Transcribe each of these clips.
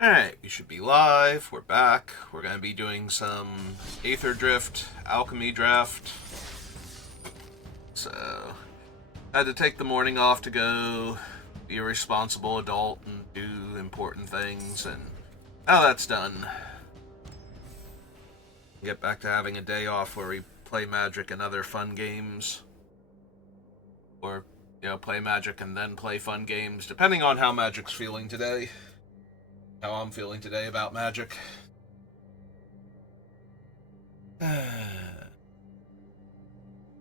Alright, we should be live. We're back. We're going to be doing some Aetherdrift Alchemy draft. So, I had to take the morning off to go be a responsible adult and do important things, and now that's done. Get back to having a day off where we play Magic and other fun games. Or, play Magic and then play fun games, depending on how Magic's feeling today. How I'm feeling today about Magic.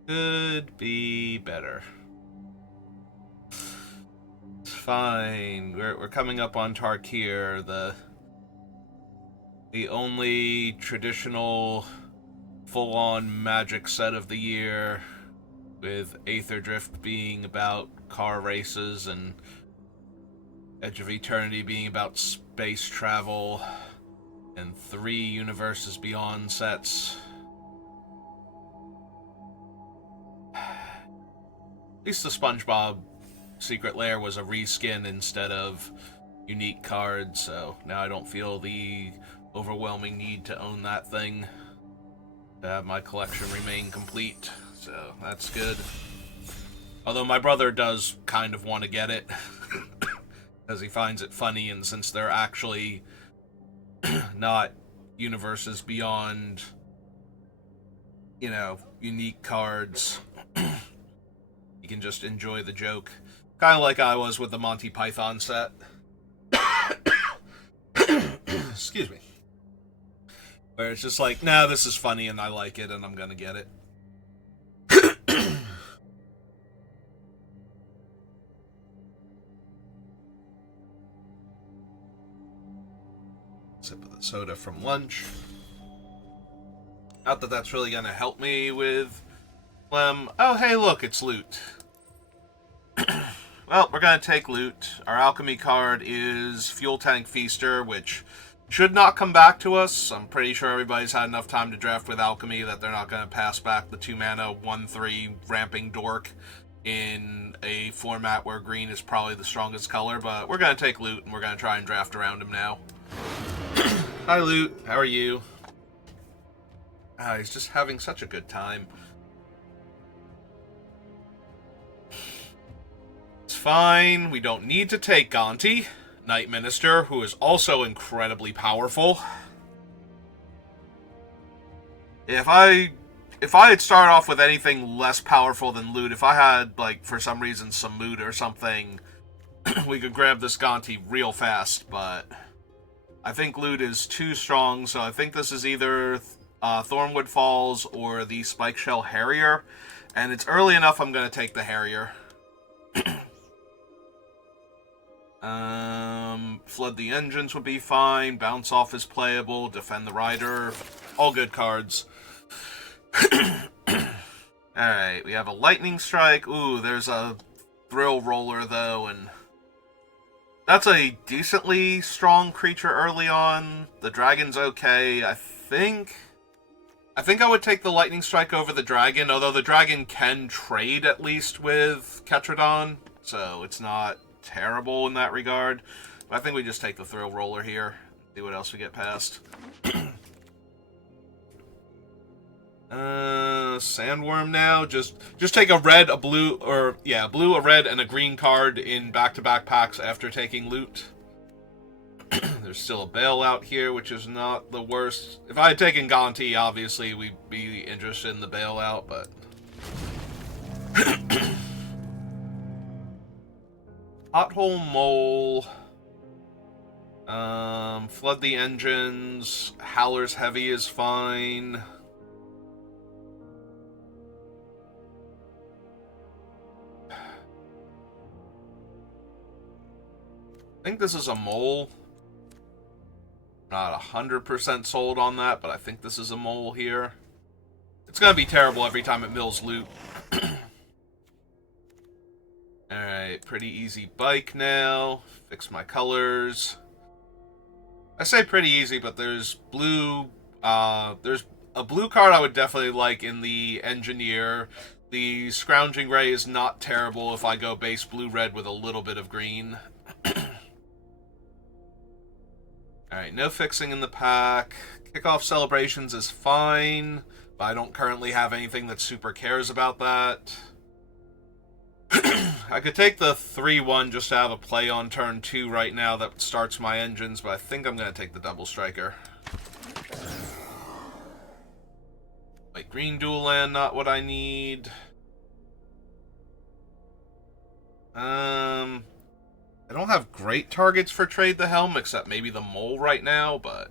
Could be better. It's fine. We're coming up on Tarkir, the only traditional full-on Magic set of the year, with Aetherdrift being about car races and Edge of Eternity being about space travel, and 3 Universes Beyond sets. At least the SpongeBob Secret Lair was a reskin instead of unique cards, so now I don't feel the overwhelming need to own that thing to have my collection remain complete, so that's good. Although my brother does kind of want to get it. Because he finds it funny, and since they're actually not universes beyond, unique cards, you can just enjoy the joke. Kind of like I was with the Monty Python set. Excuse me. Where it's just like, nah, this is funny and I like it and I'm gonna get it. Sip of the soda from lunch. Not that that's really gonna help me with phlegm. Oh, hey, look, it's loot. Well, we're gonna take loot. Our alchemy card is Fuel Tank Feaster, which should not come back to us. I'm pretty sure everybody's had enough time to draft with alchemy that they're not gonna pass back the 2-mana 1/3 ramping dork in a format where green is probably the strongest color, but we're gonna take loot and we're gonna try and draft around him now. Hi, Loot. How are you? He's just having such a good time. It's fine. We don't need to take Gonti, Night Minister, who is also incredibly powerful. If I had started off with anything less powerful than Loot, if I had, for some reason, some Mood or something, we could grab this Gonti real fast, but I think Loot is too strong, so I think this is either Thornwood Falls or the Spike Shell Harrier, and it's early enough I'm going to take the Harrier. Flood the Engines would be fine, Bounce Off is playable, Defend the Rider, all good cards. Alright, we have a Lightning Strike. Ooh, there's a Thrill Roller, though, and that's a decently strong creature early on. The dragon's okay. I think I would take the Lightning Strike over the dragon, although the dragon can trade at least with Ketradon, so it's not terrible in that regard. But I think we just take the Thrill Roller here. See what else we get past. Sandworm now. Just take a red, a blue, or yeah, a blue, a red, and a green card in back-to-back packs after taking loot. There's still a bailout here, which is not the worst. If I had taken Gonti, obviously we'd be interested in the bailout, but Pothole Mole. Flood the Engines. Howler's Heavy is fine. I think this is a mole. Not 100% sold on that, but I think this is a mole here. It's gonna be terrible every time it mills loot. Alright, pretty easy bike now. Fix my colors. I say pretty easy, but there's blue. There's a blue card I would definitely like in the Engineer. The Scrounging Ray is not terrible if I go base blue-red with a little bit of green. Alright, no fixing in the pack. Kickoff celebrations is fine, but I don't currently have anything that super cares about that. I could take the 3-1 just to have a play on turn 2 right now that starts my engines, but I think I'm going to take the double striker. Like green dual land, not what I need. I don't have great targets for Trade the Helm, except maybe the Mole right now, but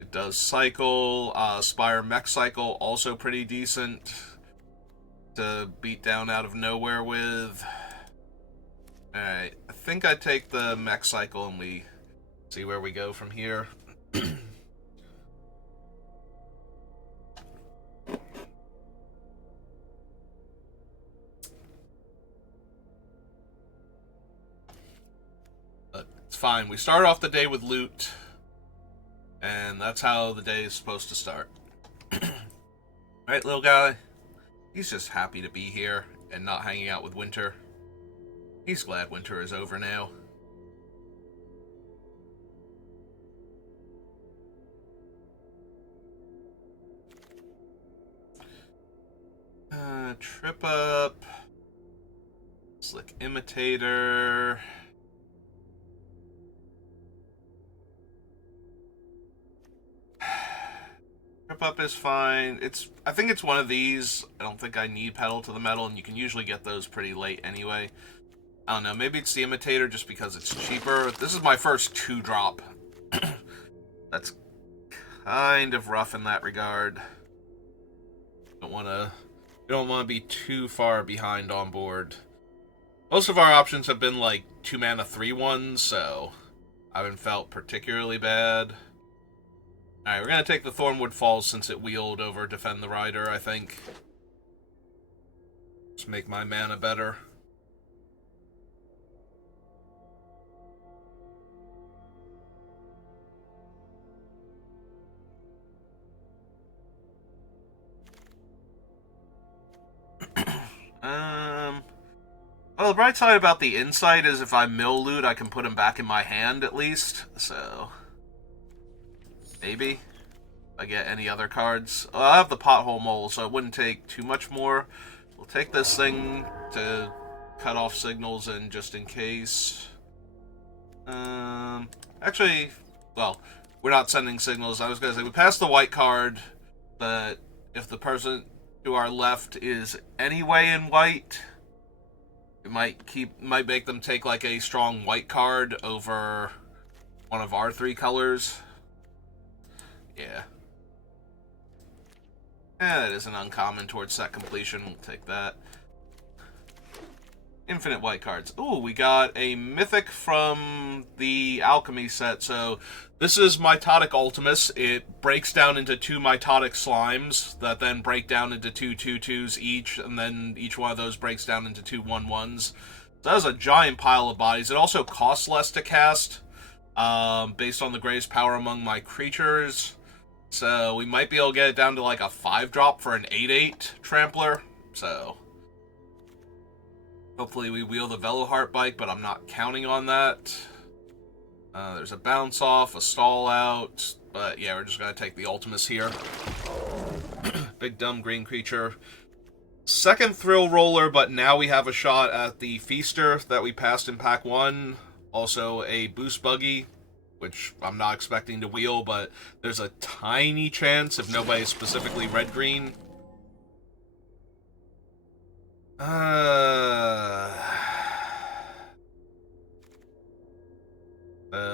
it does cycle. Spire Mech Cycle, also pretty decent to beat down out of nowhere with. Alright, I think I take the Mech Cycle and we see where we go from here. It's fine. We start off the day with loot, and that's how the day is supposed to start. Right, little guy? He's just happy to be here and not hanging out with Winter. He's glad winter is over now. Trip up. Slick Imitator. Trip up is fine. I think it's one of these. I don't think I need Pedal to the Metal, and you can usually get those pretty late anyway. I don't know, maybe it's the Imitator just because it's cheaper. This is my first 2-drop. That's kind of rough in that regard. We don't want to be too far behind on board. Most of our options have been like 2-mana 3-1s, so I haven't felt particularly bad. Alright, we're going to take the Thornwood Falls since it wheeled over Defend the Rider, I think. Just make my mana better. Well, the bright side about the Insight is if I mill loot, I can put him back in my hand at least, so maybe if I get any other cards. Well, I have the Pothole Mole, so it wouldn't take too much more. We'll take this thing to cut off signals and just in case. Actually, well, we're not sending signals. I was going to say, we passed the white card, but if the person to our left is anyway in white, it might make them take like a strong white card over one of our 3 colors. Yeah. That is an uncommon towards set completion. We'll take that. Infinite white cards. Ooh, we got a mythic from the alchemy set. So this is Mitotic Ultimus. It breaks down into 2 Mitotic Slimes that then break down into 2 2/2s each, and then each one of those breaks down into 2 1/1s. So that was a giant pile of bodies. It also costs less to cast, based on the greatest power among my creatures. So we might be able to get it down to like a 5-drop for an 8/8 Trampler. So hopefully we wheel the Veloheart bike, but I'm not counting on that. There's a bounce off, a stall out, but yeah, we're just going to take the Ultimus here. Big dumb green creature. Second Thrill Roller, but now we have a shot at the Feaster that we passed in pack 1. Also a Boost Buggy, which I'm not expecting to wheel, but there's a tiny chance if nobody's specifically red-green.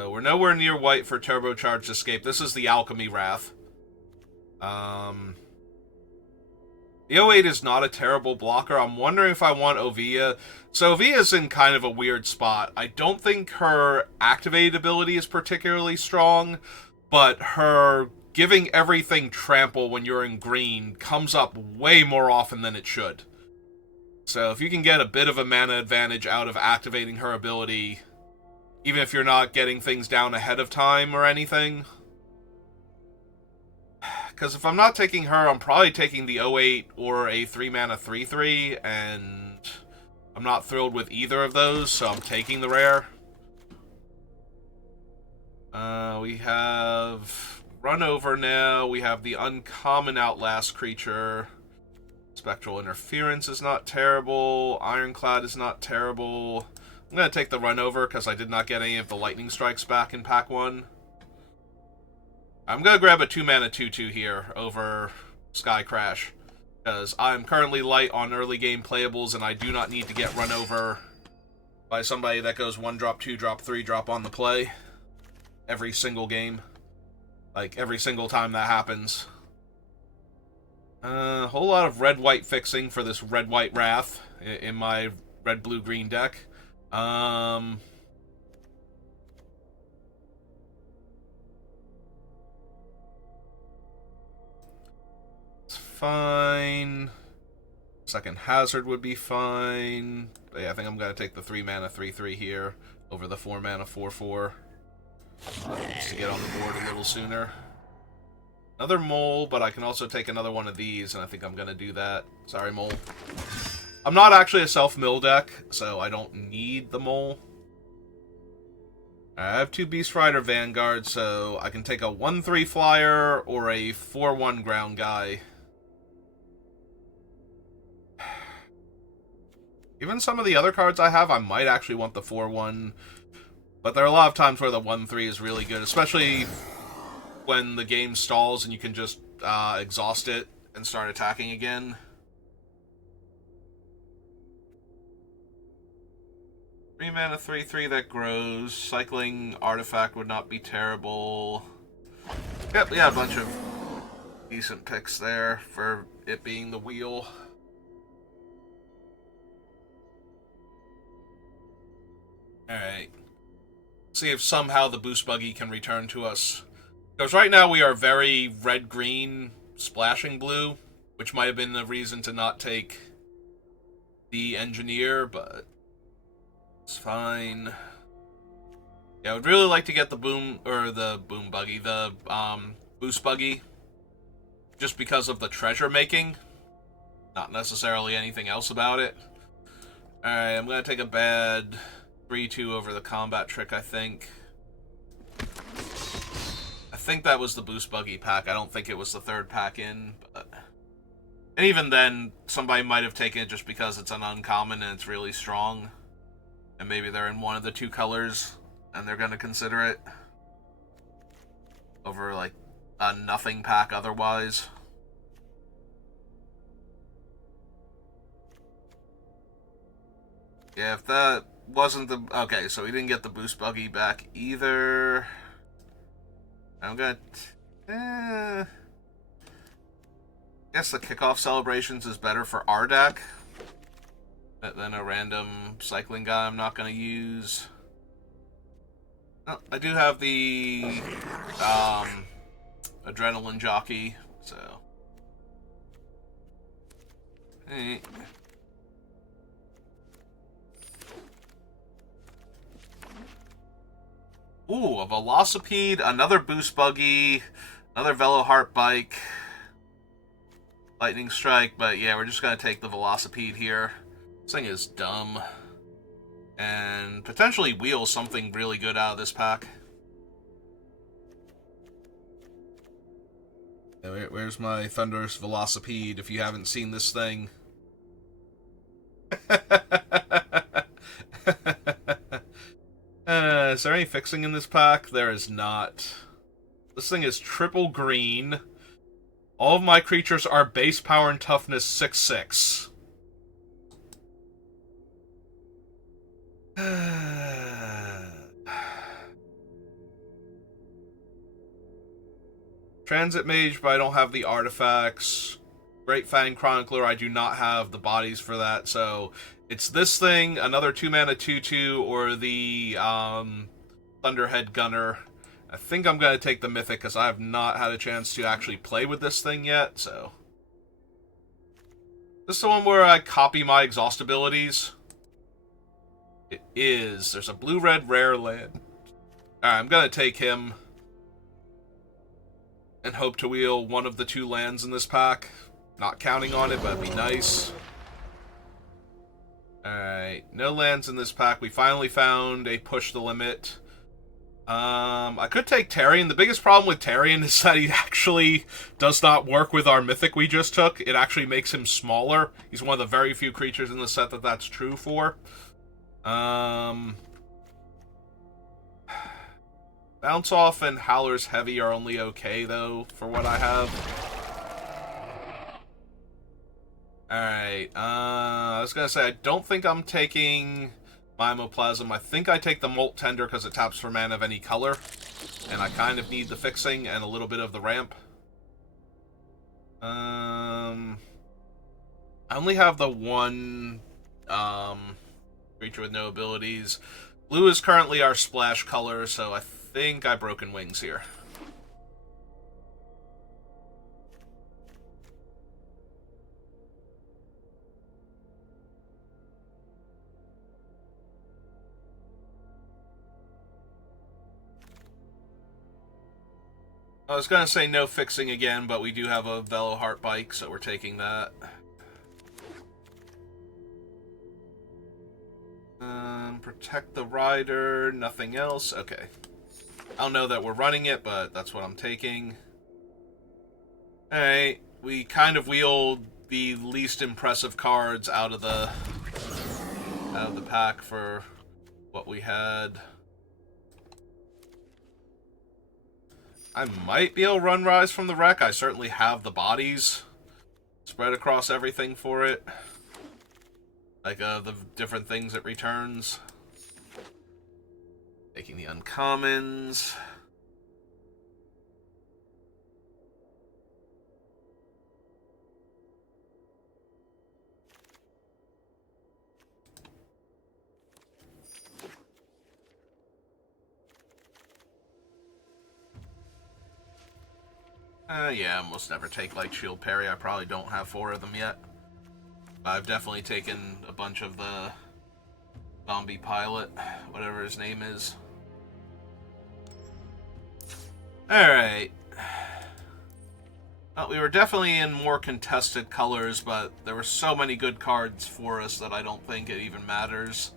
We're nowhere near white for Turbocharged Escape. This is the Alchemy Wrath. The 08 is not a terrible blocker. I'm wondering if I want Ovia. So Ovia's in kind of a weird spot. I don't think her activated ability is particularly strong, but her giving everything trample when you're in green comes up way more often than it should. So if you can get a bit of a mana advantage out of activating her ability, even if you're not getting things down ahead of time or anything. Because if I'm not taking her, I'm probably taking the 08 or a 3-mana 3/3, and I'm not thrilled with either of those, so I'm taking the rare. We have Run Over now. We have the uncommon Outlast creature. Spectral Interference is not terrible. Ironclad is not terrible. I'm going to take the Run Over because I did not get any of the Lightning Strikes back in pack 1. I'm going to grab a 2-mana 2/2 here over Sky Crash because I'm currently light on early game playables and I do not need to get run over by somebody that goes 1-drop, 2-drop, 3-drop on the play every single game. Like, every single time that happens. A whole lot of red-white fixing for this red-white Wrath in my red-blue-green deck. It's fine. Second Hazard would be fine. But yeah, I think I'm going to take the 3-mana 3/3 here over the 4-mana 4/4. Just to get on the board a little sooner. Another Mole, but I can also take another one of these, and I think I'm going to do that. Sorry, Mole. I'm not actually a self-mill deck, so I don't need the Mole. I have 2 Beast Rider Vanguard, so I can take a 1/3 flyer or a 4/1 ground guy. Even some of the other cards I have, I might actually want the 4/1. But there are a lot of times where the 1/3 is really good, especially when the game stalls and you can just exhaust it and start attacking again. 3-mana 3/3 that grows. Cycling Artifact would not be terrible. Yep, we got a bunch of decent picks there for it being the wheel. Alright. See if somehow the Boost Buggy can return to us. Because right now we are very red-green, splashing blue, which might have been the reason to not take the Engineer, but it's fine. Yeah, I would really like to get the Boost Buggy, just because of the treasure making, not necessarily anything else about it. Alright, I'm going to take a bad 3/2 over the combat trick, I think. I think that was the Boost Buggy pack. I don't think it was the 3rd pack in, but... And even then, somebody might have taken it just because it's an uncommon and it's really strong. And maybe they're in one of the 2 colors, and they're going to consider it over, like, a nothing pack otherwise. Yeah, if that wasn't the... Okay, so we didn't get the Boost Buggy back either. I'm gonna... guess the Kickoff Celebrations is better for our deck than a random cycling guy I'm not gonna use. Oh, I do have the Adrenaline Jockey, so... Hey. Ooh, a Velocipede, another Boost Buggy, another Veloheart Bike, Lightning Strike, but yeah, we're just going to take the Velocipede here. This thing is dumb. And potentially wheel something really good out of this pack. Where's my Thunderous Velocipede if you haven't seen this thing? Is there any fixing in this pack? There is not. This thing is triple green. All of my creatures are base power and toughness 6/6. Transit Mage, but I don't have the artifacts. Great Fang Chronicler, I do not have the bodies for that, so it's this thing, another 2-mana 2/2, or the Thunderhead Gunner. I think I'm going to take the Mythic, because I have not had a chance to actually play with this thing yet, so... This is the one where I copy my exhaust abilities. It is. There's a blue-red rare land. Alright, I'm going to take him and hope to wheel one of the 2 lands in this pack. Not counting on it, but it'd be nice. Alright, no lands in this pack. We finally found a Push the Limit. I could take Tarion. The biggest problem with Tarion is that he actually does not work with our mythic we just took. It actually makes him smaller. He's one of the very few creatures in the set that that's true for. Bounce Off and Howler's Heavy are only okay, though, for what I have. Alright, I was gonna say, I don't think I'm taking Mimoplasm. I think I take the Molt Tender because it taps for mana of any color. And I kind of need the fixing and a little bit of the ramp. I only have the one creature with no abilities. Blue is currently our splash color, so I think I Broken Wings here. I was going to say no fixing again, but we do have a Velo Heart Bike, so we're taking that. Protect the Rider, nothing else. Okay. I don't know that we're running it, but that's what I'm taking. Alright, we kind of wheeled the least impressive cards out of the pack for what we had. I might be able to run Rise from the Wreck. I certainly have the bodies spread across everything for it. Like the different things it returns. Taking the uncommons. Yeah, I almost never take Light Shield Parry. I probably don't have 4 of them yet. But I've definitely taken a bunch of the zombie pilot, whatever his name is. Alright. Well, we were definitely in more contested colors, but there were so many good cards for us that I don't think it even matters.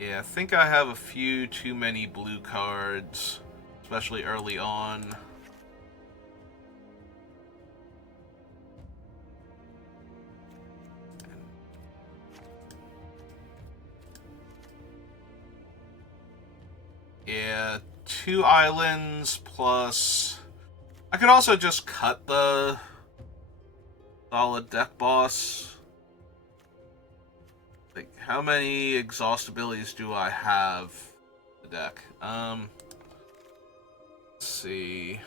Yeah, I think I have a few too many blue cards, especially early on. Yeah, 2 islands plus... I could also just cut the solid deck boss. Like, how many exhaust abilities do I have in the deck? Let's see.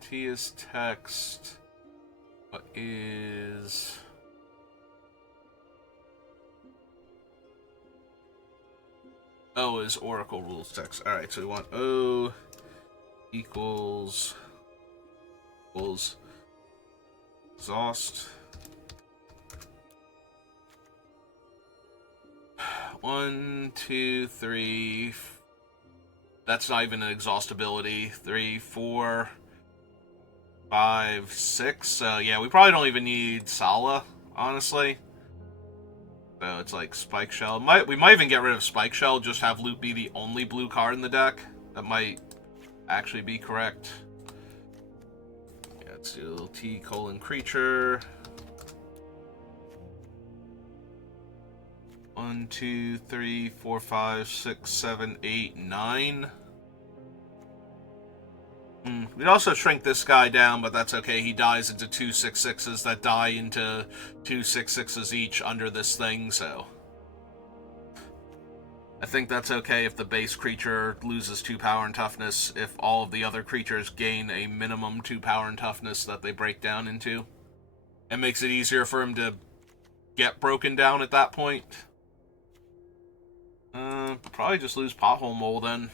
T is text. What is... O is Oracle rules text. Alright, so we want O equals exhaust. 1, 2, 3. That's not even an exhaust ability. 3, 4, 5, 6. So yeah, we probably don't even need Sala, honestly. So it's like Spike Shell. We might even get rid of Spike Shell, just have Loot be the only blue card in the deck. That might actually be correct. Yeah, let's do a little T : creature. 1, 2, 3, 4, 5, 6, 7, 8, 9. We'd also shrink this guy down, but that's okay. He dies into 2 6/6s that die into 2 6/6s each under this thing, so... I think that's okay if the base creature loses 2 power and toughness, if all of the other creatures gain a minimum 2 power and toughness that they break down into. It makes it easier for him to get broken down at that point. Probably just lose Pothole Mole then.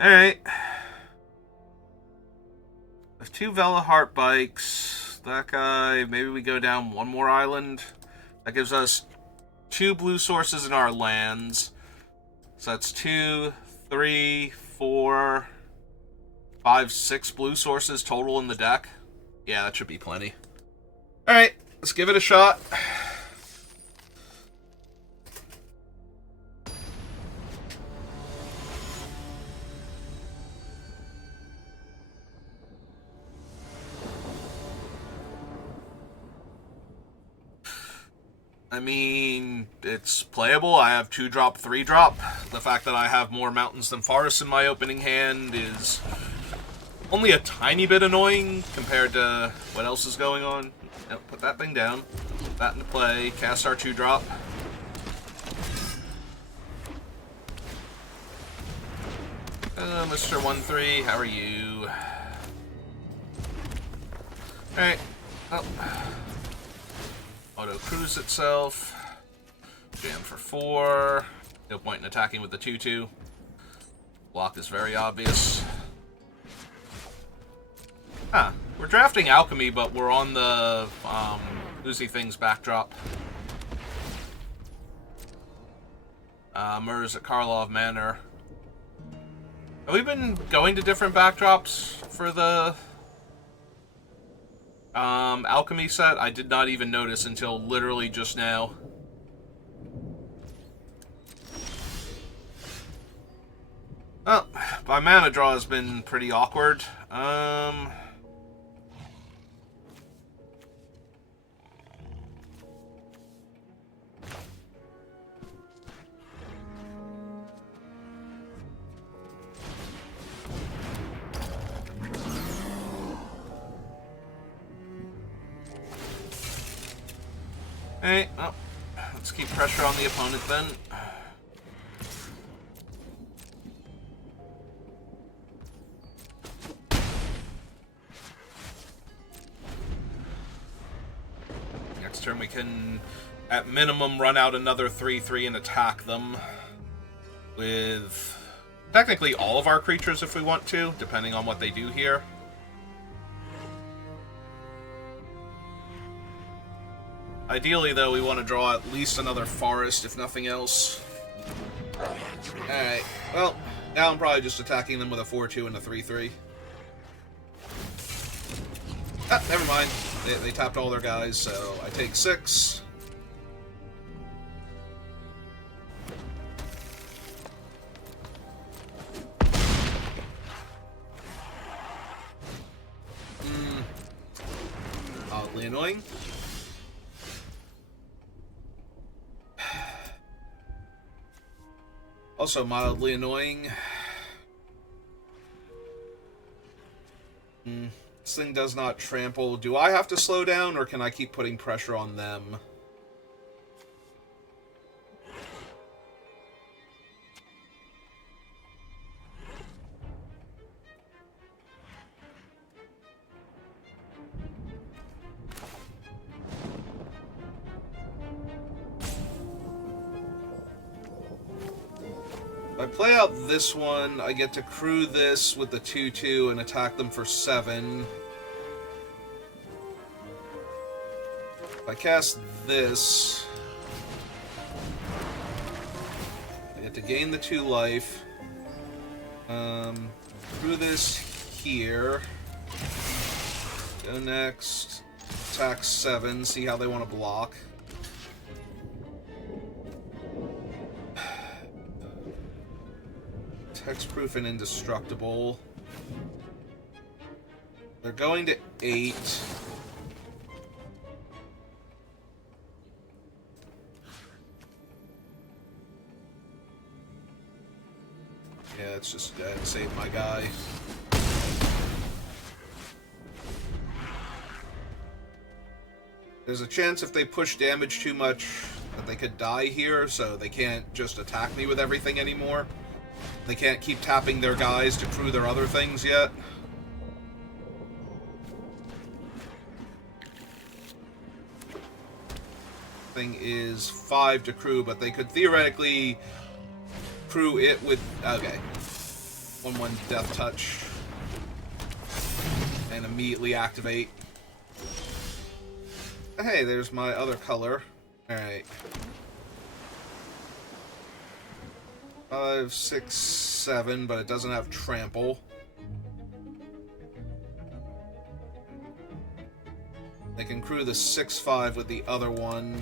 Alright. There's 2 Velaheart Bikes. That guy, maybe we go down 1 more island. That gives us 2 blue sources in our lands. So that's 2, 3, 4, 5, 6 blue sources total in the deck. Yeah, that should be plenty. Alright, let's give it a shot. I mean, it's playable. I have 2-drop, 3-drop. The fact that I have more mountains than forests in my opening hand is only a tiny bit annoying compared to what else is going on. Yep, put that thing down. Put that into play. Cast our 2-drop. Mr. 1-3, how are you? Alright. Oh. Auto cruise itself. Jam for 4. No point in attacking with the 2-2. Block is very obvious. Huh. We're drafting Alchemy, but we're on the Lucy Things backdrop. Murs at Karlov Manor. Have we been going to different backdrops for the Alchemy set? I did not even notice until literally just now. Oh, my mana draw has been pretty awkward. Hey, oh, let's keep pressure on the opponent then. Next turn we can, at minimum, run out another 3-3 and attack them with technically all of our creatures if we want to, depending on what they do here. Ideally, though, we want to draw at least another forest, if nothing else. Alright, well, now I'm probably just attacking them with a 4-2 and a 3-3. Ah, never mind. They tapped all their guys, so I take 6. Oddly annoying. Also mildly annoying. This thing does not trample. Do I have to slow down, or can I keep putting pressure on them? If I play out this one, I get to crew this with the 2-2 and attack them for 7. If I cast this, I get to gain the 2 life. Crew this here. Go next. Attack 7, see how they want to block. Hexproof and indestructible. They're going to 8. Yeah, let's just go ahead and save my guy. There's a chance if they push damage too much that they could die here, so they can't just attack me with everything anymore. They can't keep tapping their guys to crew their other things yet. Thing is 5 to crew, but they could theoretically crew it with... Okay. 1-1 Death Touch. And immediately activate. Hey, there's my other color. Alright. 5, 6, 7, but it doesn't have trample. They can crew the 6-5 with the other one.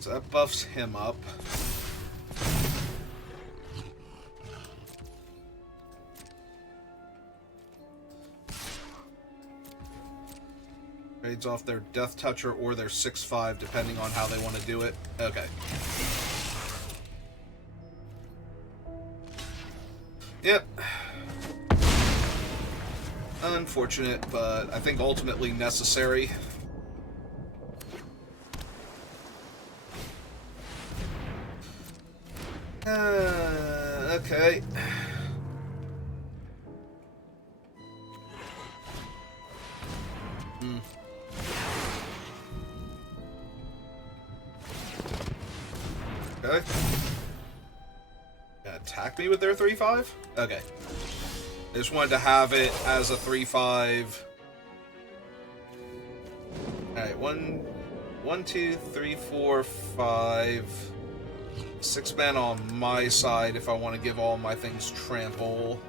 So that buffs him up. Trades off their Death Toucher or their 6-5, depending on how they want to do it. Okay. Yep. Unfortunate, but I think ultimately necessary. Okay. Okay. Gonna attack me with their 3-5? Okay. I just wanted to have it as a 3-5. Alright, 1, 2, 3, 4, 5. 6 men on my side if I want to give all my things trample.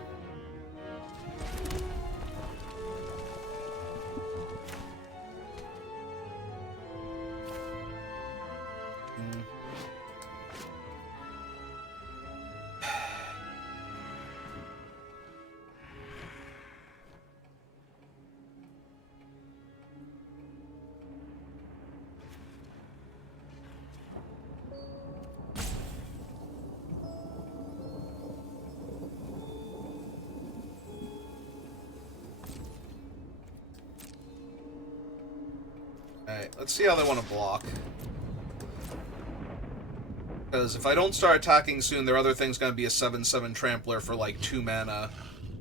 Alright, let's see how they want to block. Because if I don't start attacking soon, their other thing's going to be a 7-7 Trampler for like 2 mana.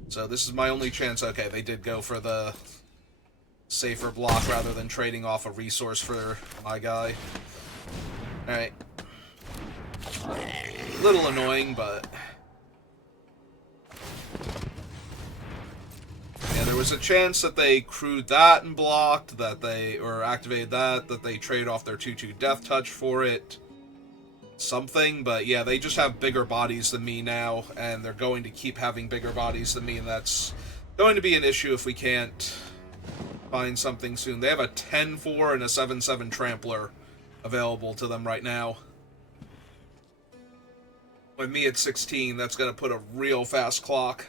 So this is my only chance. Okay, they did go for the safer block rather than trading off a resource for my guy. Alright. A little annoying, but... yeah, there was a chance that they crewed that and blocked, that they... or activated that they trade off their 2-2 Death Touch for it. Something, but yeah, they just have bigger bodies than me now, and they're going to keep having bigger bodies than me, and that's going to be an issue if we can't find something soon. They have a 10-4 and a 7-7 Trampler available to them right now. With me at 16, that's going to put a real fast clock.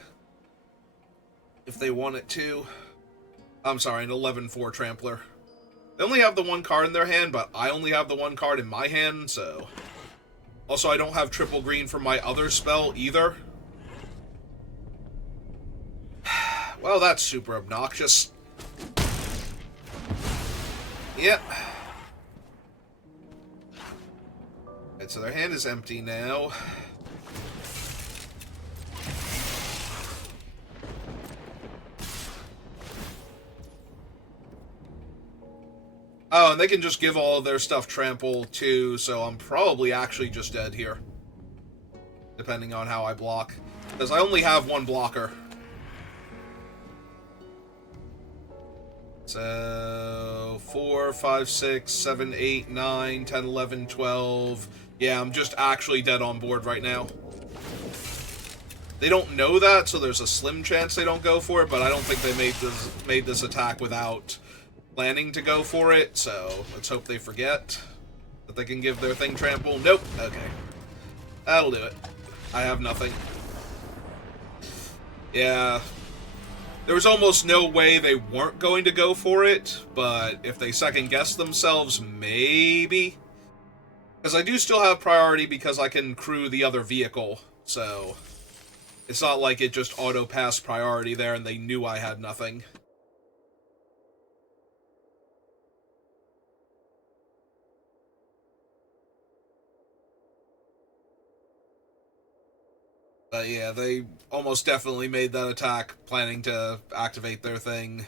If they want it to. I'm sorry, an 11-4 Trampler. They only have the one card in their hand, but I only have the one card in my hand, so... also, I don't have triple green for my other spell, either. Well, that's super obnoxious. Yep. Alright, so their hand is empty now. Oh, and they can just give all of their stuff trample, too, so I'm probably actually just dead here. Depending on how I block. Because I only have one blocker. So, 4, 5, 6, 7, 8, 9, 10, 11, 12... yeah, I'm just actually dead on board right now. They don't know that, so there's a slim chance they don't go for it, but I don't think they made this attack without... planning to go for it, so let's hope they forget that they can give their thing trample. Nope. Okay. That'll do it. I have nothing. Yeah. There was almost no way they weren't going to go for it, but if they second-guess themselves, maybe. Because I do still have priority because I can crew the other vehicle, so it's not like it just auto-passed priority there and they knew I had nothing. But yeah, they almost definitely made that attack planning to activate their thing.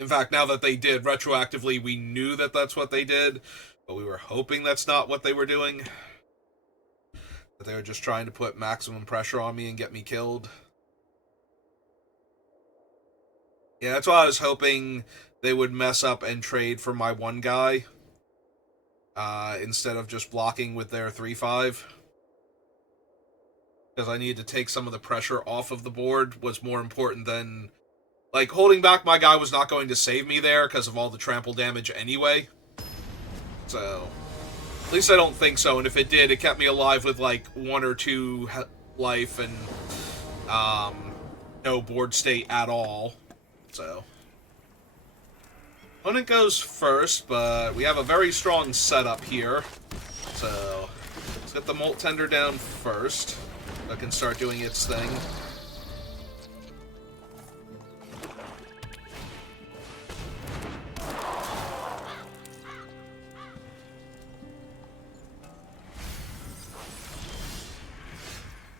In fact, now that they did, retroactively, we knew that that's what they did, but we were hoping that's not what they were doing. But they were just trying to put maximum pressure on me and get me killed. Yeah, that's why I was hoping they would mess up and trade for my one guy. Instead of just blocking with their 3-5. Because I needed to take some of the pressure off of the board was more important than... Like, holding back my guy was not going to save me there because of all the trample damage anyway. So, at least I don't think so, and if it did, it kept me alive with, like, 1 or 2 life and, no board state at all. So... Opponent goes first, but we have a very strong setup here. So, let's get the Molt Tender down first. So it can start doing its thing.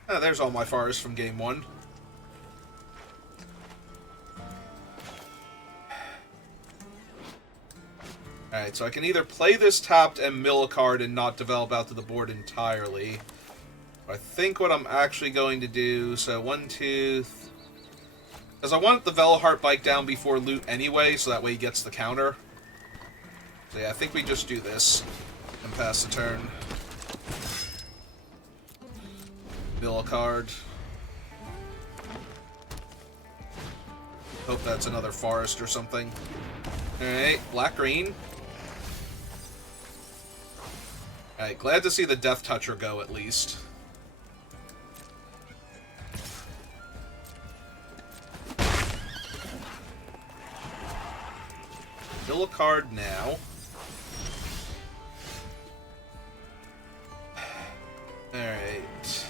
Ah, there's all my forests from game 1. Alright, so I can either play this tapped and mill a card and not develop out to the board entirely. I think what I'm actually going to do, so 1, 2... Because I want the Velheart Bike down before loot anyway, so that way he gets the counter. So yeah, I think we just do this and pass the turn. Mill a card. Hope that's another forest or something. Alright, black-green. Alright, glad to see the Death Toucher go, at least. Mill a card now. Alright.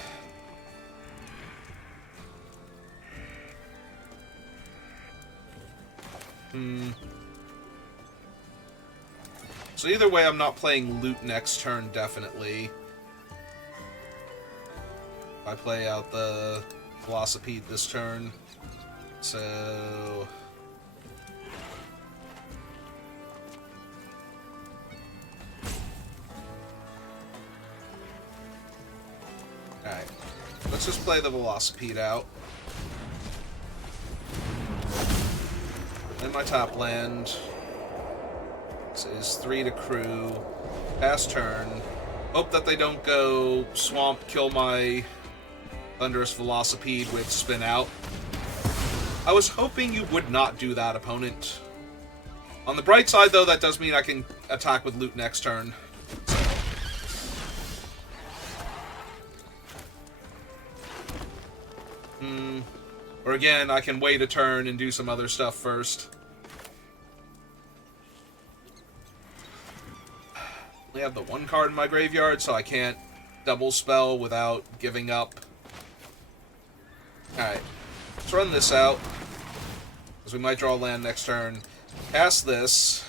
So either way, I'm not playing loot next turn, definitely. I play out the Velocipede this turn. So... Alright. Let's just play the Velocipede out. And my top land. This is 3 to crew. Pass turn. Hope that they don't go swamp, kill my Thunderous Velocipede with spin out. I was hoping you would not do that, opponent. On the bright side, though, that does mean I can attack with loot next turn. Or again, I can wait a turn and do some other stuff first. I have the 1 card in my graveyard, so I can't double spell without giving up. Alright, let's run this out, because we might draw land next turn. Cast this.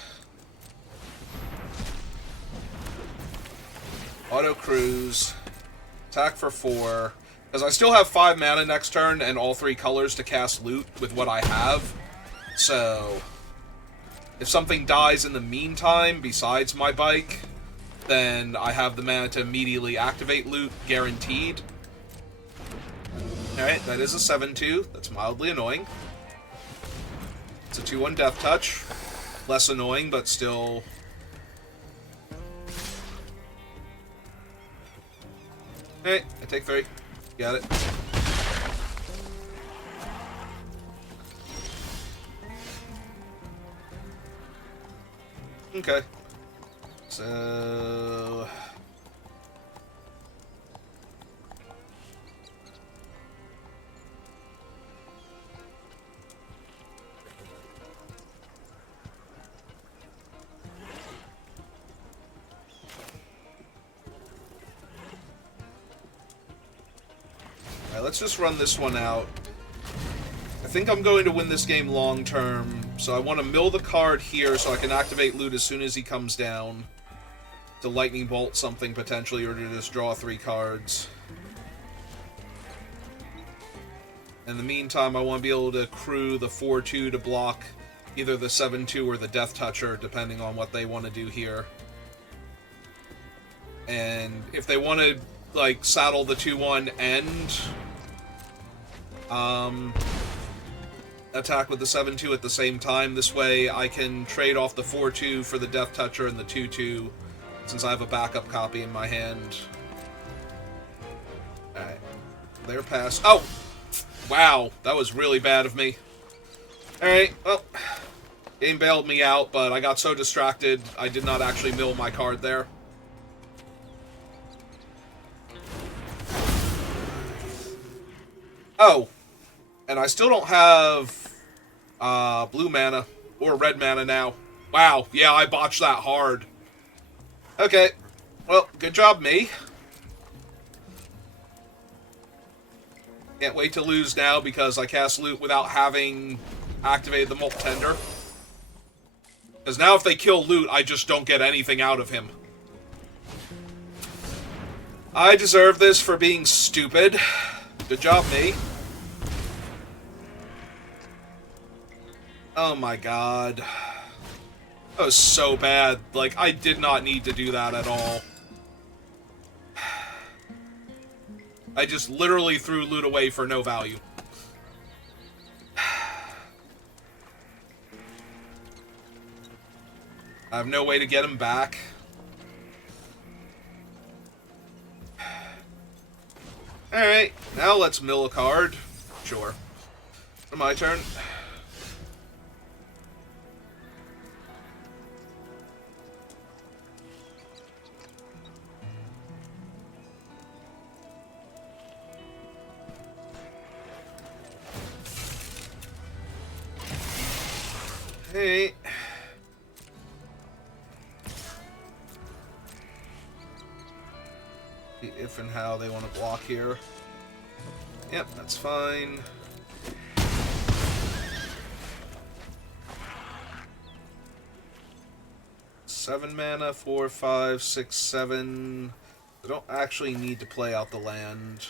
Auto Cruise. Attack for 4. Because I still have 5 mana next turn and all 3 colors to cast loot with what I have. So, if something dies in the meantime, besides my bike, then I have the mana to immediately activate loot, guaranteed. Alright, that is a 7-2. That's mildly annoying. It's a 2-1 Death Touch. Less annoying, but still... Alright, I take 3. Got it. Okay. So... Alright, let's just run this one out. I think I'm going to win this game long term, so I want to mill the card here so I can activate loot as soon as he comes down. To lightning bolt something potentially, or to just draw 3 cards. In the meantime, I want to be able to crew the 4-2 to block either the 7-2 or the Death Toucher, depending on what they want to do here. And if they want to like, saddle the 2-1 and attack with the 7-2 at the same time. This way I can trade off the 4-2 for the Death Toucher and the 2-2, since I have a backup copy in my hand. Alright. They're past. Oh! Wow, that was really bad of me. Alright, well, game bailed me out, but I got so distracted, I did not actually mill my card there. Oh, and I still don't have blue mana or red mana now. Wow, yeah, I botched that hard. Okay, well, good job, me. Can't wait to lose now because I cast loot without having activated the Molt Tender. Because now if they kill loot, I just don't get anything out of him. I deserve this for being stupid. Good job, me. Oh my god. That was so bad. Like, I did not need to do that at all. I just literally threw loot away for no value. I have no way to get him back. Alright, now let's mill a card. Sure. My turn. Hey. See if and how they want to block here. Yep, that's fine. Seven mana, 4, 5, 6, 7. I don't actually need to play out the land.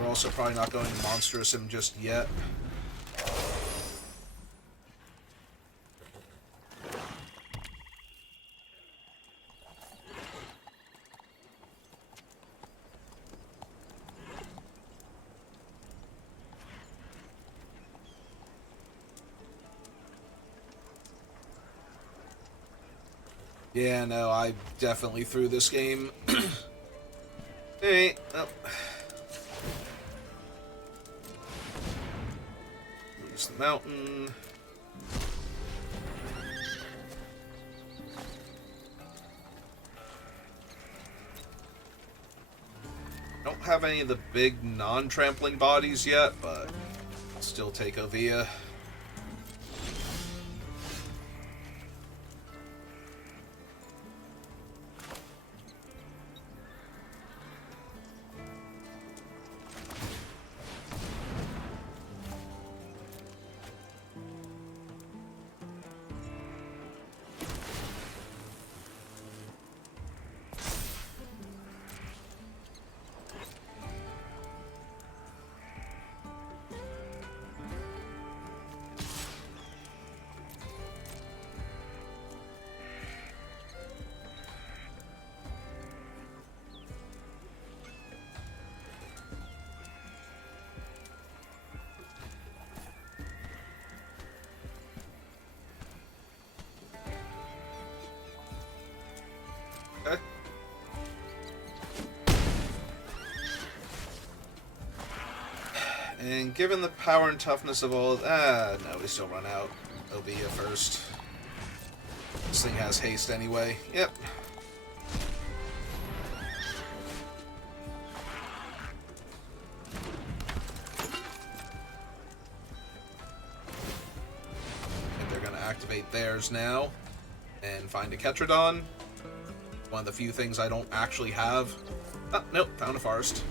We're also probably not going to Monstrous him just yet. Yeah, no, I definitely threw this game. Hey, oh. Lose the mountain. Don't have any of the big non-trampling bodies yet, but I'll still take Ovia. Okay. And given the power and toughness of all... no, we still run out. Ovia first. This thing has haste anyway. Yep. And they're going to activate theirs now. And find a Ketradon. One of the few things I don't actually have. Oh, nope, found a forest.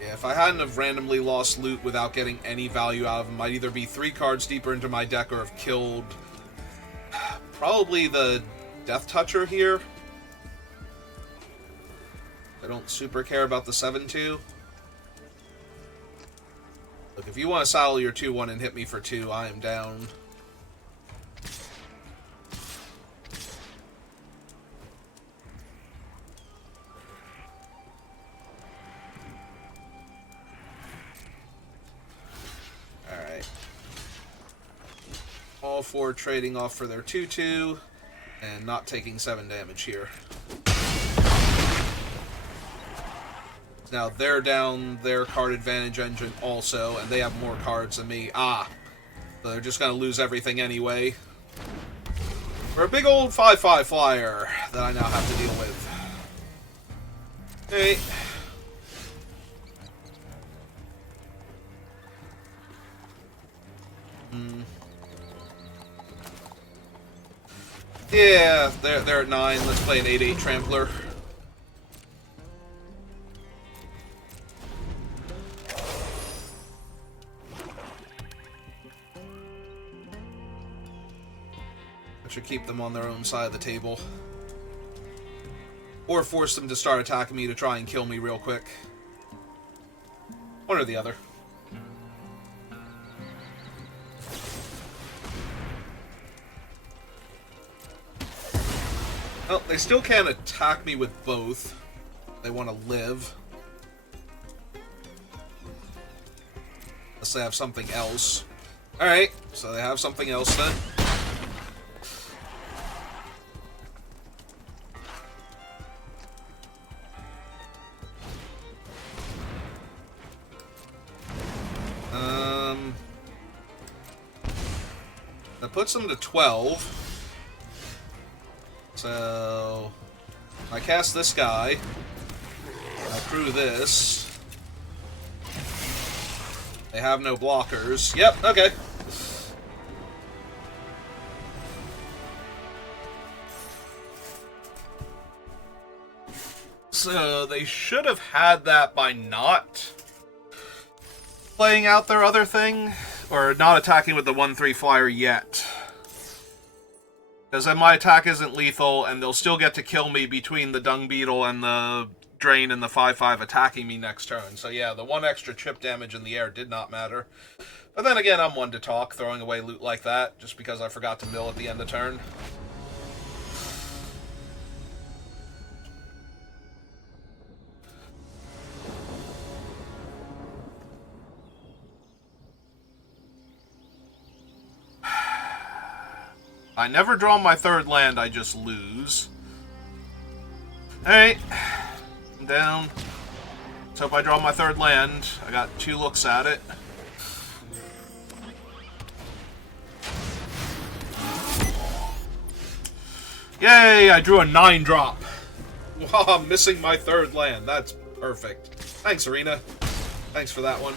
Yeah, if I hadn't have randomly lost loot without getting any value out of them, I'd either be 3 cards deeper into my deck or have killed probably the Death Toucher here. I don't super care about the 7-2. Look, if you want to saddle your 2-1 and hit me for 2, I am down. Alright. All 4 trading off for their 2-2, and not taking 7 damage here. Now they're down their card advantage engine also, and they have more cards than me. So they're just going to lose everything anyway. For a big old 5-5 flyer that I now have to deal with. Hey. Yeah, they're at 9. Let's play an 8-8 Trampler. Should keep them on their own side of the table. Or force them to start attacking me to try and kill me real quick. One or the other. Well, they still can't attack me with both. They want to live. Unless they have something else. Alright, so they have something else then. That puts them to 12. So I cast this guy. I crew this. They have no blockers. Yep, okay. So they should have had that by not playing out their other thing, or not attacking with the 1-3 flyer yet. Because then my attack isn't lethal, and they'll still get to kill me between the Dung Beetle and the Drain and the 5-5 attacking me next turn. So yeah, the 1 extra chip damage in the air did not matter. But then again, I'm one to talk, throwing away loot like that, just because I forgot to mill at the end of turn. I never draw my 3rd land, I just lose. Alright. I'm down. Let's hope I draw my 3rd land. I got 2 looks at it. Yay! I drew a 9-drop. Wow, I'm missing my 3rd land. That's perfect. Thanks, Arena. Thanks for that one.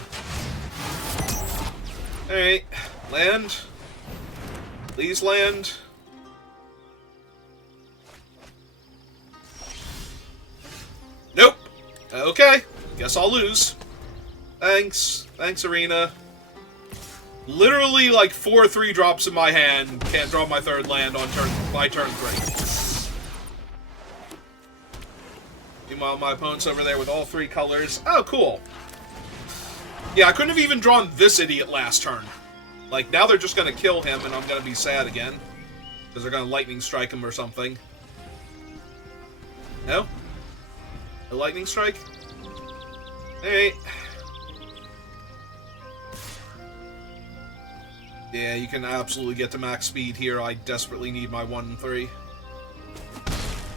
Alright. Land. Please land. Nope. Okay. Guess I'll lose. Thanks. Thanks, Arena. Literally like 4 3-drops in my hand. Can't draw my 3rd land on by turn 3. Meanwhile, my opponent's over there with all 3 colors. Oh, cool. Yeah, I couldn't have even drawn this idiot last turn. Like, now they're just going to kill him, and I'm going to be sad again. Because they're going to lightning strike him or something. No? No lightning strike? Hey. Yeah, you can absolutely get to max speed here. I desperately need my 1-3.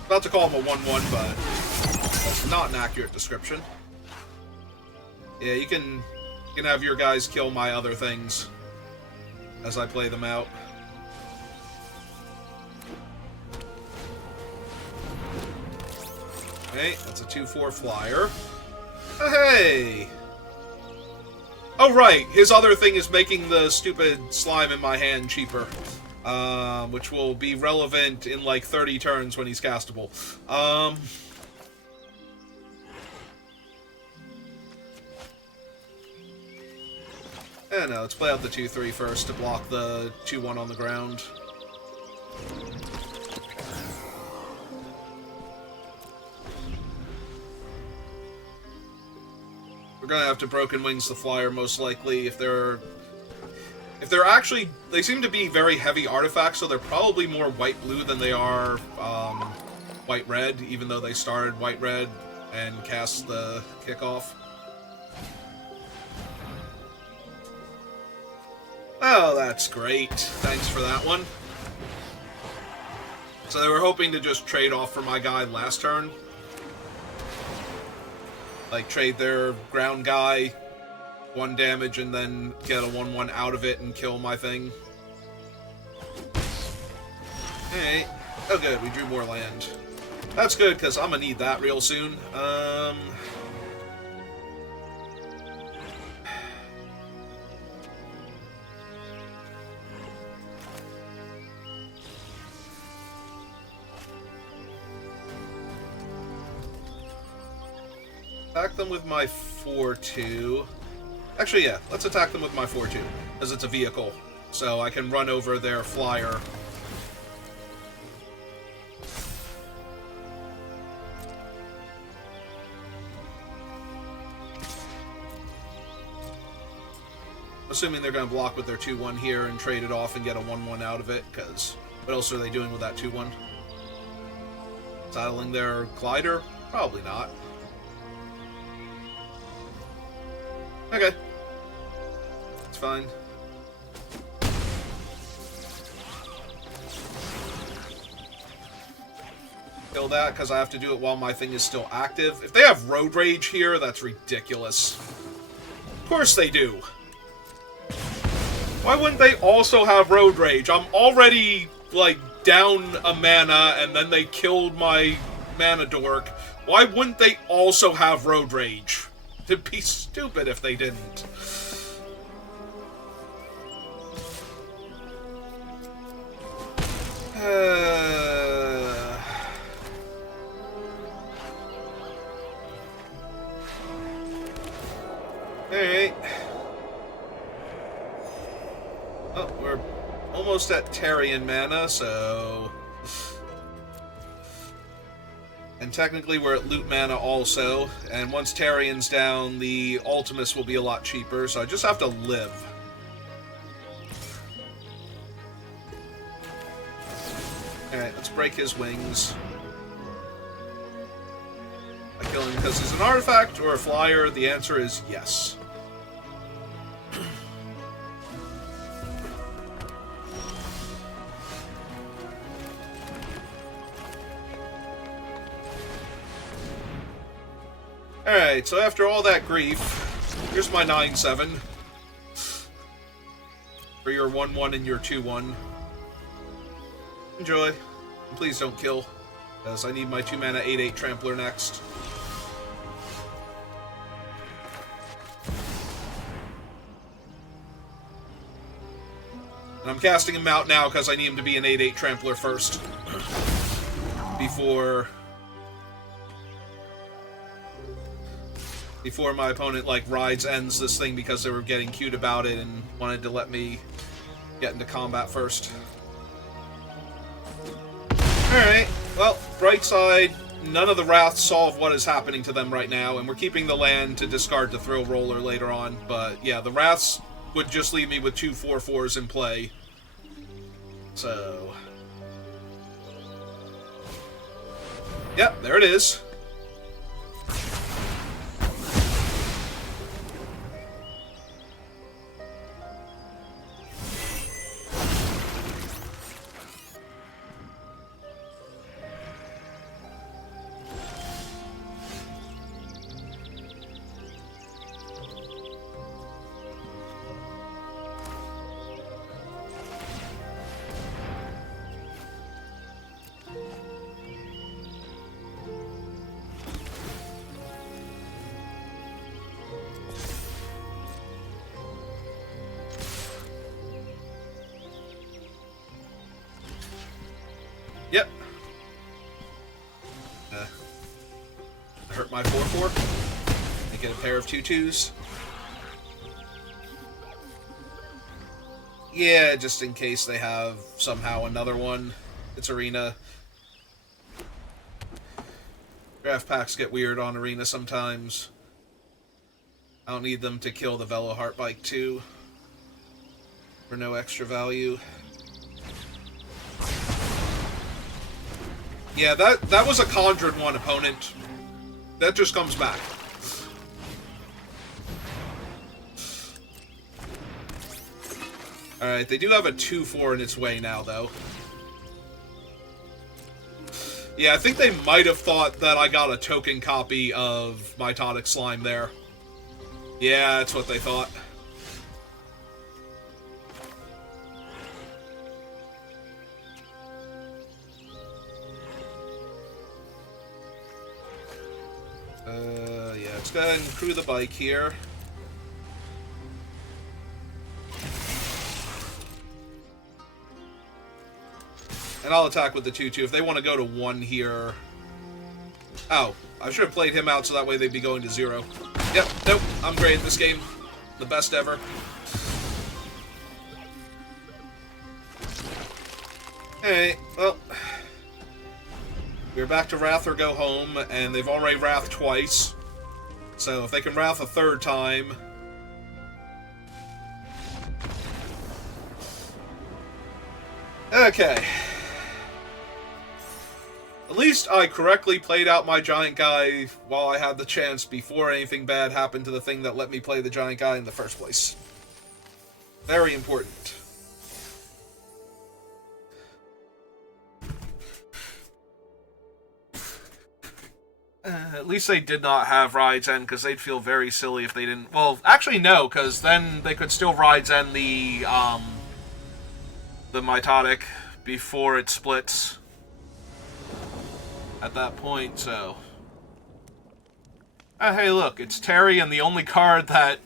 About to call him a 1-1, but that's not an accurate description. Yeah, you can have your guys kill my other things as I play them out. Okay, that's a 2-4 flyer. Oh, hey! Oh, right, his other thing is making the stupid slime in my hand cheaper. Which will be relevant in like 30 turns when he's castable. No, let's play out the 2-3 first to block the 2-1 on the ground. We're gonna have to Broken Wings the Flyer, most likely. If they're actually... They seem to be very heavy artifacts, so they're probably more white-blue than they are white-red, even though they started white-red and cast the kickoff. Oh, that's great. Thanks for that one. So they were hoping to just trade off for my guy last turn. Like, trade their ground guy 1 damage and then get a 1/1 out of it and kill my thing. Alright. Oh good, we drew more land. That's good, because I'm gonna need that real soon. Attack them with my 4/2. Actually, yeah, let's attack them with my 4/2, because it's a vehicle, so I can run over their flyer. Assuming they're going to block with their 2/1 here and trade it off and get a 1/1 out of it, because what else are they doing with that 2/1? Saddling their glider? Probably not. Okay. It's fine. Kill that, because I have to do it while my thing is still active. If they have Road Rage here, that's ridiculous. Of course they do. Why wouldn't they also have Road Rage? I'm already, like, down a mana, and then they killed my mana dork. Why wouldn't they also have Road Rage? It'd be stupid if they didn't. Alright. Oh, we're almost at Tarian mana, so... And technically we're at loot mana also, and once Tarian's down, the Ultimus will be a lot cheaper, so I just have to live. Alright, let's break his wings. I kill him because he's an artifact or a flyer? The answer is yes. Alright, so after all that grief, here's my 9/7. For your 1/1 and your 2/1. Enjoy. And please don't kill, because I need my 2-mana 8/8 Trampler next. And I'm casting him out now because I need him to be an 8/8 Trampler first. Before my opponent, like, ends this thing because they were getting cute about it and wanted to let me get into combat first. Alright, well, bright side, none of the Wraths solve what is happening to them right now, and we're keeping the land to discard the Thrill Roller later on, but yeah, the Wraths would just leave me with 2 4/4s in play. So... Yep, there it is. Yep. Hurt my 4/4. I get a pair of 2/2s. Yeah, just in case they have somehow another one. It's Arena. Draft packs get weird on Arena sometimes. I don't need them to kill the Velo Heart Bike too. For no extra value. Yeah, that was a Conjured 1 opponent. That just comes back. Alright, they do have a 2-4 in its way now, though. Yeah, I think they might have thought that I got a token copy of Mitotic Slime there. Yeah, that's what they thought. Yeah, let's go ahead and crew the bike here. And I'll attack with the 2-2. If they want to go to 1 here... Oh, I should have played him out so that way they'd be going to 0. Yep, nope, I'm great at this game. The best ever. Hey, well... We're back to Wrath or go home, and they've already Wrath twice. So if they can Wrath a 3rd time... Okay. At least I correctly played out my giant guy while I had the chance before anything bad happened to the thing that let me play the giant guy in the first place. Very important. At least they did not have Rides End, because they'd feel very silly if they didn't... Well, actually no, because then they could still Rides End the Mitotic before it splits. At that point, so... hey, look, it's Terry, and the only card that...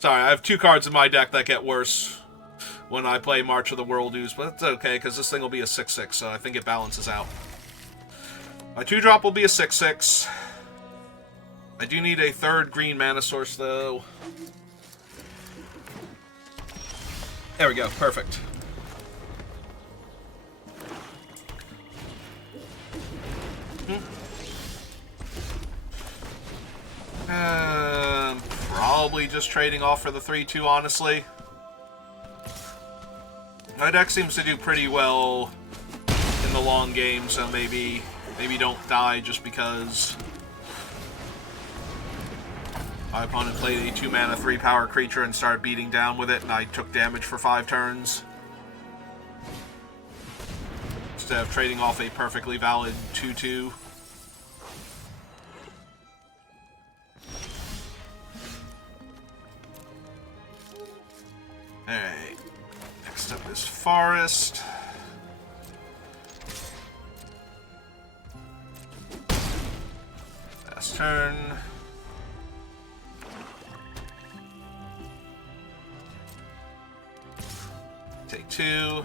Sorry, I have 2 cards in my deck that get worse when I play March of the Worldus, but it's okay, because this thing will be a 6-6, so I think it balances out. My 2-drop will be a 6-6. I do need a 3rd green mana source, though. There we go, perfect. Probably just trading off for the 3-2, honestly. My deck seems to do pretty well in the long game, so maybe don't die just because my opponent played a 2-mana 3-power creature and started beating down with it, and I took damage for 5 turns. Instead of trading off a perfectly valid 2-2. Alright, next up is Forest. Last turn. Take 2.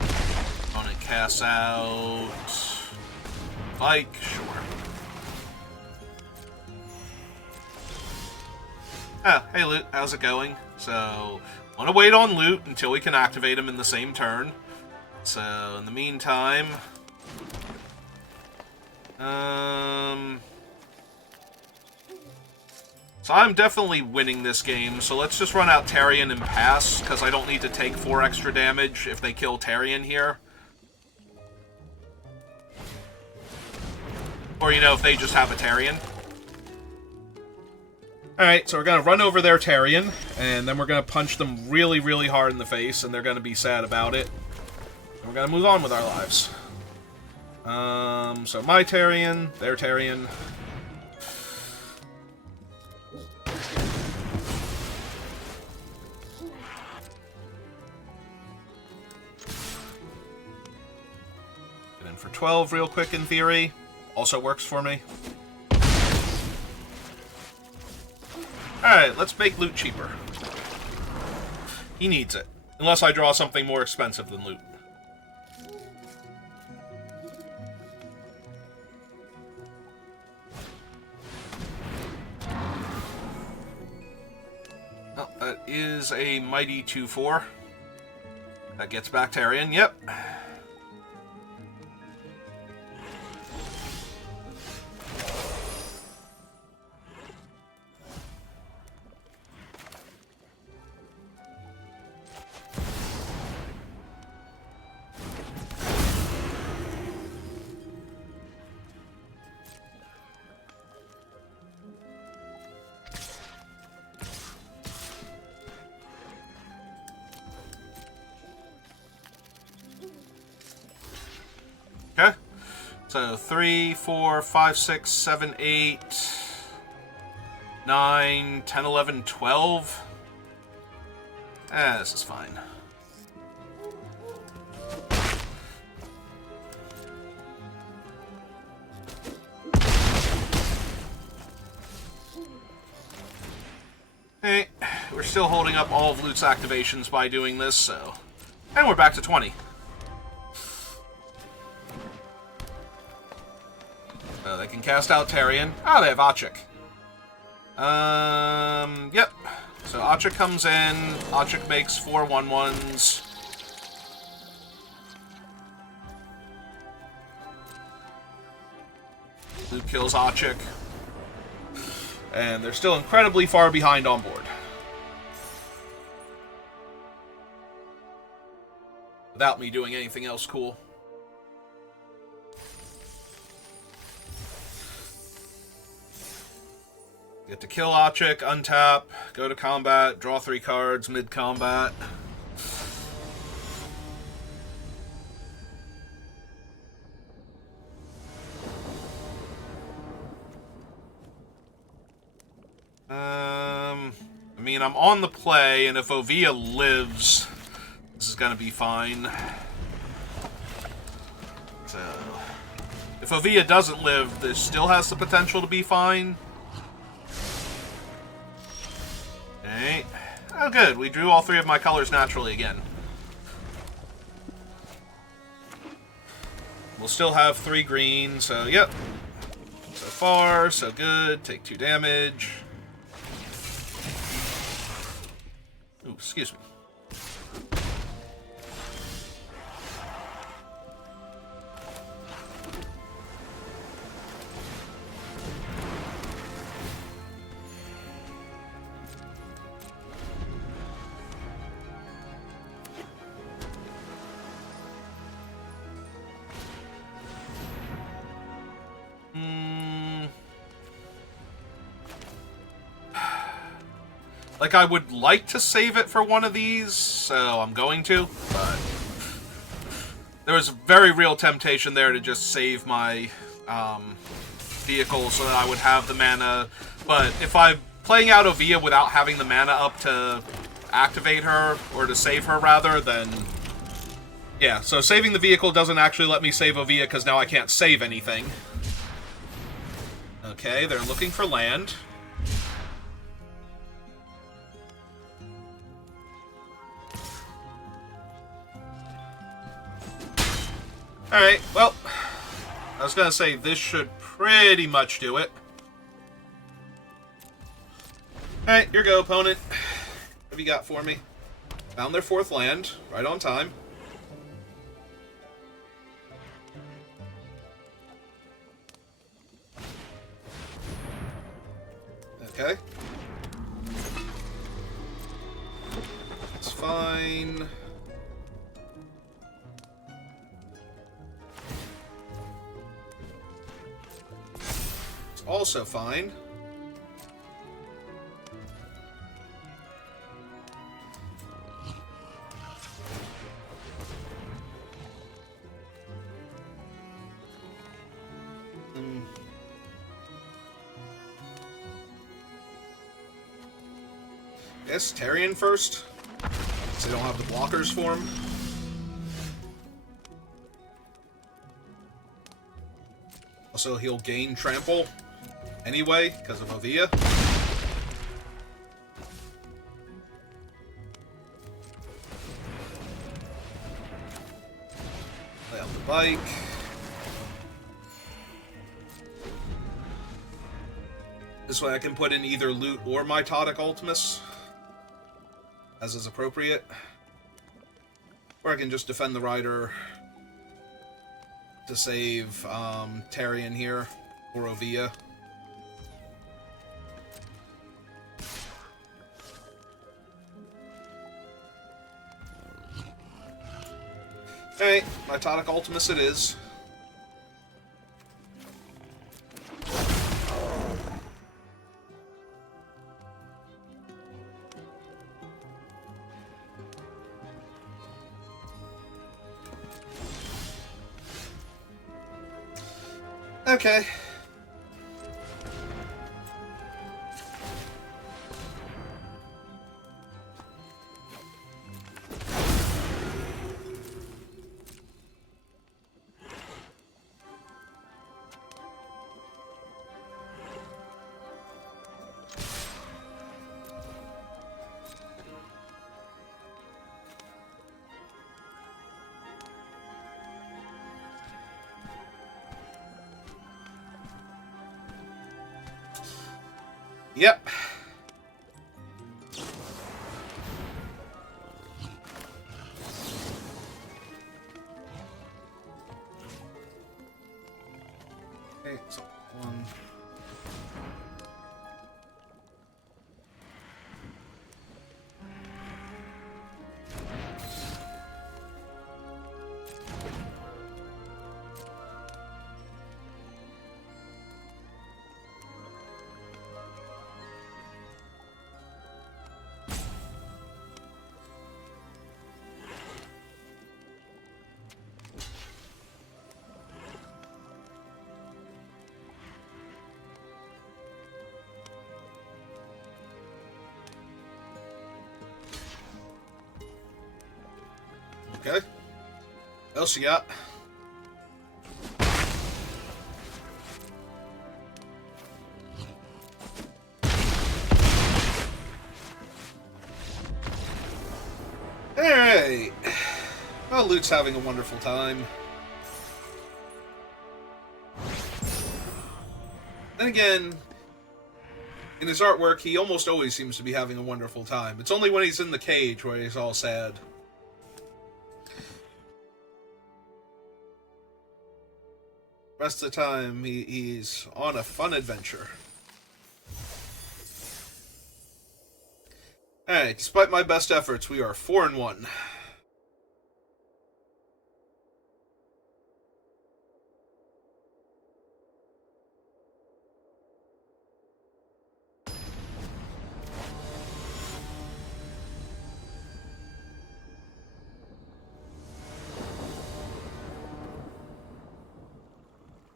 Opponent casts out. Like, sure. Ah, hey Loot, how's it going? So, want to wait on Loot until we can activate him in the same turn. So, in the meantime... So I'm definitely winning this game, so let's just run out Tarion and pass, because I don't need to take 4 extra damage if they kill Tarion here. Or, you know, if they just have a Tarion. Alright, so we're going to run over their Tarion, and then we're going to punch them really, really hard in the face, and they're going to be sad about it. And we're going to move on with our lives. So my Tarion, their Tarion. Get in for 12 real quick in theory. Also works for me. Alright, let's make Loot cheaper. He needs it. Unless I draw something more expensive than Loot. Oh, that is a mighty 2-4. That gets back Tarion, yep. Okay. So 3, 4, 5, 6, 7, 8, 9, 10, 11, 12. This is fine. Hey, we're still holding up all of Loot's activations by doing this, so... And we're back to 20. So they can cast out Tarion. Oh, they have Achik. Yep. So Achik comes in. Achik makes 4 1/1s. Loot kills Achik. And they're still incredibly far behind on board. Without me doing anything else cool. Get to kill Achik, untap, go to combat, draw 3 cards mid-combat. I mean, I'm on the play, and if Ovia lives, this is gonna be fine. So, if Ovia doesn't live, this still has the potential to be fine. Okay. Oh, good. We drew all 3 of my colors naturally again. We'll still have 3 green, so yep. So far, so good. Take 2 damage. Ooh, excuse me. Like, I would like to save it for one of these, so I'm going to, but there was a very real temptation there to just save my vehicle so that I would have the mana, but if I'm playing out Ovia without having the mana up to activate her, or to save her rather, then yeah, so saving the vehicle doesn't actually let me save Ovia because now I can't save anything. Okay, they're looking for land. Alright, well, I was gonna say this should pretty much do it. Alright, here you go, opponent. What have you got for me? Found their 4th land, right on time. Okay. It's fine. Also fine. Guess Tarion first, because they don't have the blockers for him. Also, he'll gain trample anyway, because of Ovia. Lay out the bike. This way I can put in either Loot or my Todic Ultimus, as is appropriate. Or I can just defend the rider to save Tarion here, or Ovia. Alright, my Todic Ultimus it is. Okay. Yep. Okay, so one. Okay. What else you got? Alright. Well, Luke's having a wonderful time. Then again, in his artwork, he almost always seems to be having a wonderful time. It's only when he's in the cage where he's all sad. Rest of the time, he's on a fun adventure. Alright, despite my best efforts, we are 4-1.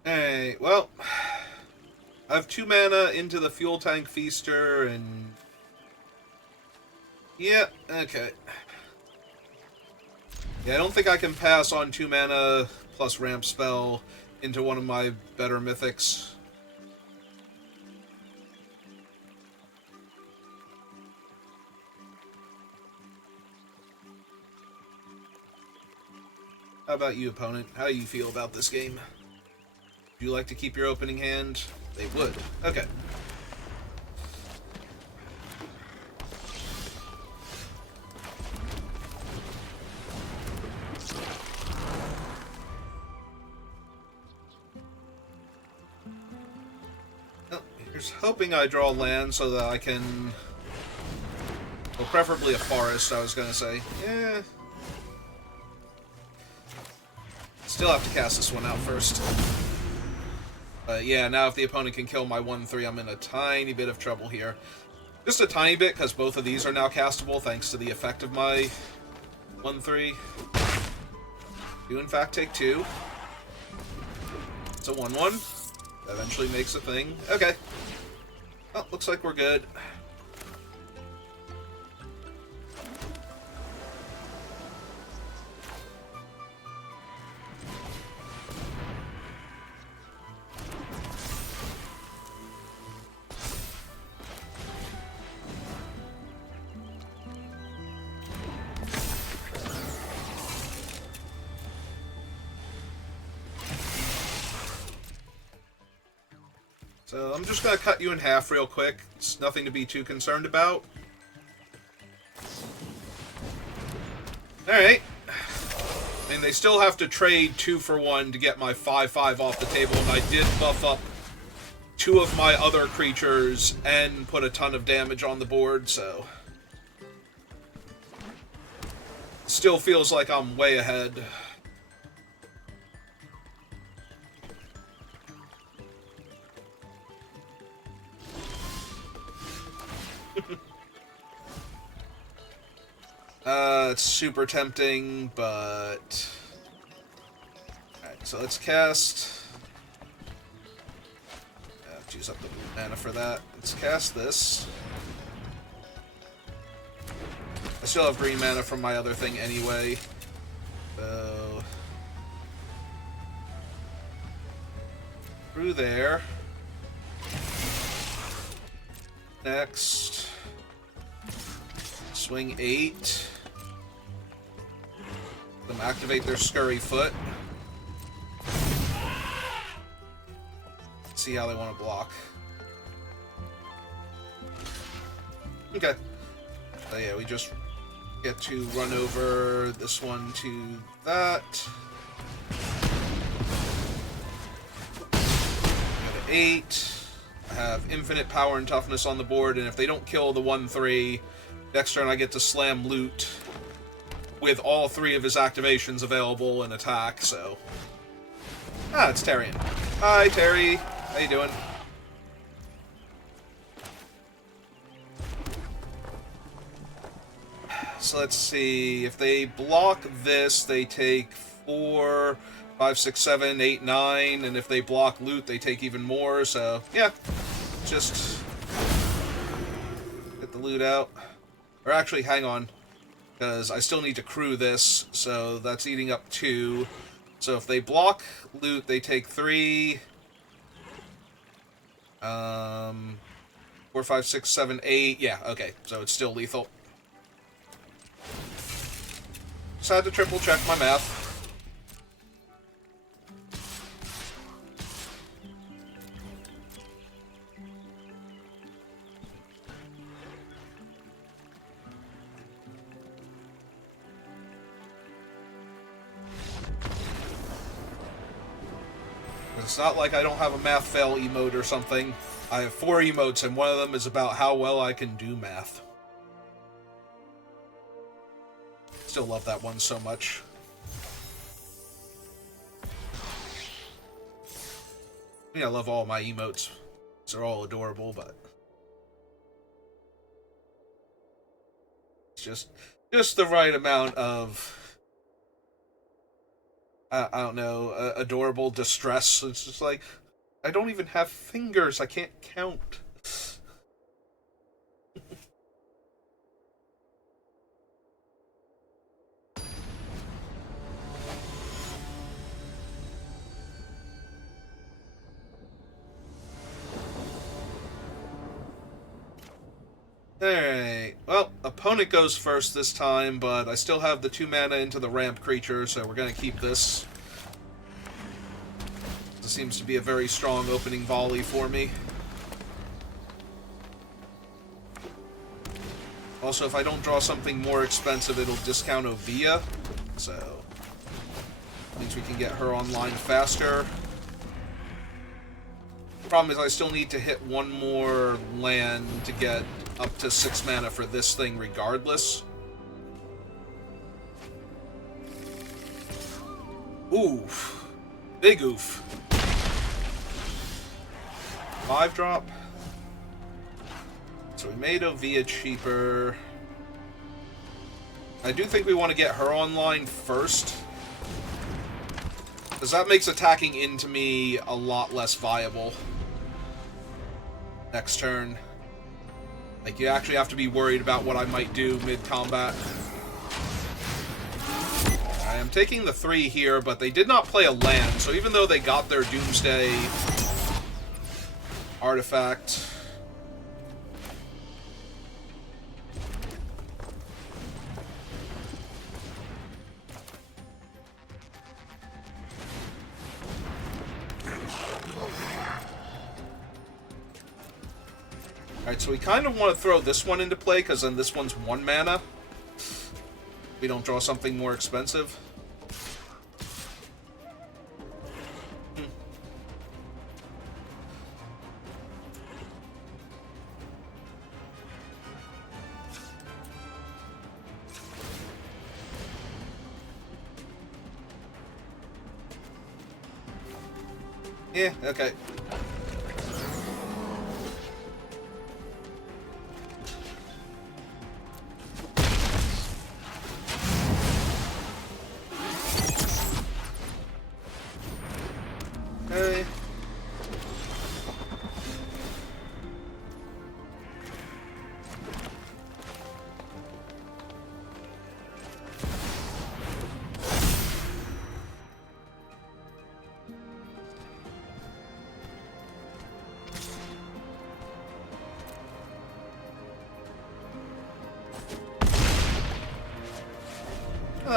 Alright, well, I have 2 mana into the Fuel Tank Feaster, and... yeah, okay. Yeah, I don't think I can pass on 2 mana plus Ramp Spell into one of my better mythics. How about you, opponent? How do you feel about this game? Would you like to keep your opening hand? They would. Okay. Well, here's hoping I draw land so that I can... well, preferably a forest, I was gonna say. Yeah. Still have to cast this one out first. Yeah, now if the opponent can kill my 1-3, I'm in a tiny bit of trouble here. Just a tiny bit, because both of these are now castable, thanks to the effect of my 1-3. Do in fact take 2. It's a 1-1. Eventually makes a thing. Okay. Well, looks like we're good. So I'm just going to cut you in half real quick. It's nothing to be too concerned about. Alright. I mean, they still have to trade 2 for 1 to get my 5-5 off the table, and I did buff up 2 of my other creatures and put a ton of damage on the board, so... still feels like I'm way ahead. It's super tempting, but... alright, so let's cast... Use up the mana for that. Let's cast this. I still have green mana from my other thing anyway. So... through there. Next. Swing 8. Let them activate their Scurry Foot. See how they want to block. Okay. So yeah, we just get to run over this one to that. Go to 8. I have infinite power and toughness on the board, and if they don't kill the 1/3, next turn I get to slam loot with all 3 of his activations available in attack, so... Ah, it's Terrian. Hi, Terry. How you doing? So let's see. If they block this, they take 4, 5, 6, 7, 8, 9, and if they block loot, they take even more. So yeah, just get the loot out. Or actually, hang on, because I still need to crew this. So that's eating up 2. So if they block loot, they take 3. 4, 5, 6, 7, 8. Yeah, okay. So it's still lethal. Just had to triple check my math. It's not like I don't have a math fail emote or something. I have 4 emotes, and one of them is about how well I can do math. Still love that one so much. I mean, I love all my emotes. They're all adorable, but... it's just the right amount of... I don't know, adorable distress. It's just like, I don't even have fingers. I can't count. Alright, well, opponent goes first this time, but I still have the 2 mana into the ramp creature, so we're gonna keep this. This seems to be a very strong opening volley for me. Also, if I don't draw something more expensive, it'll discount Ovia, so... means we can get her online faster. Problem is I still need to hit 1 more land to get up to 6 mana for this thing regardless. Oof. Big oof. 5 drop. So we made Ovia cheaper. I do think we want to get her online first, because that makes attacking into me a lot less viable next turn. Like, you actually have to be worried about what I might do mid-combat. I am taking the 3 here, but they did not play a land, so even though they got their Doomsday artifact... Alright, so we kind of want to throw this one into play, because then this one's 1 mana. We don't draw something more expensive. Yeah, okay.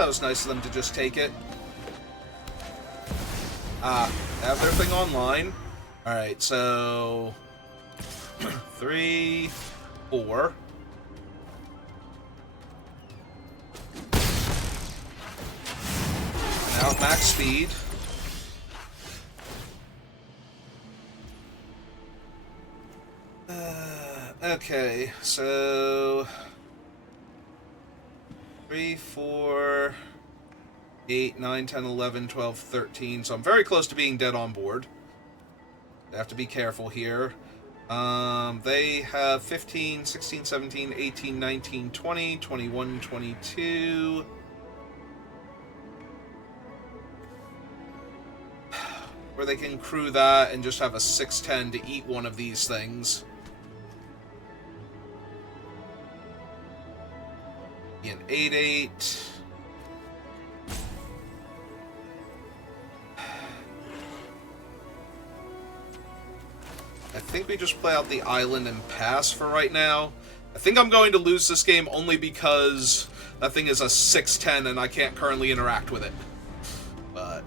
that was nice of them to just take it. Have their thing online. Alright, so... 3, 4... Now at max speed. Okay, so 3, 4, 8, 9, 10, 11, 12, 13. So I'm very close to being dead on board. I have to be careful here. They have 15, 16, 17, 18, 19, 20, 21, 22... where they can crew that and just have a 610 to eat one of these things. An 8-8. I think we just play out the island and pass for right now. I think I'm going to lose this game only because that thing is a 610 and I can't currently interact with it. But...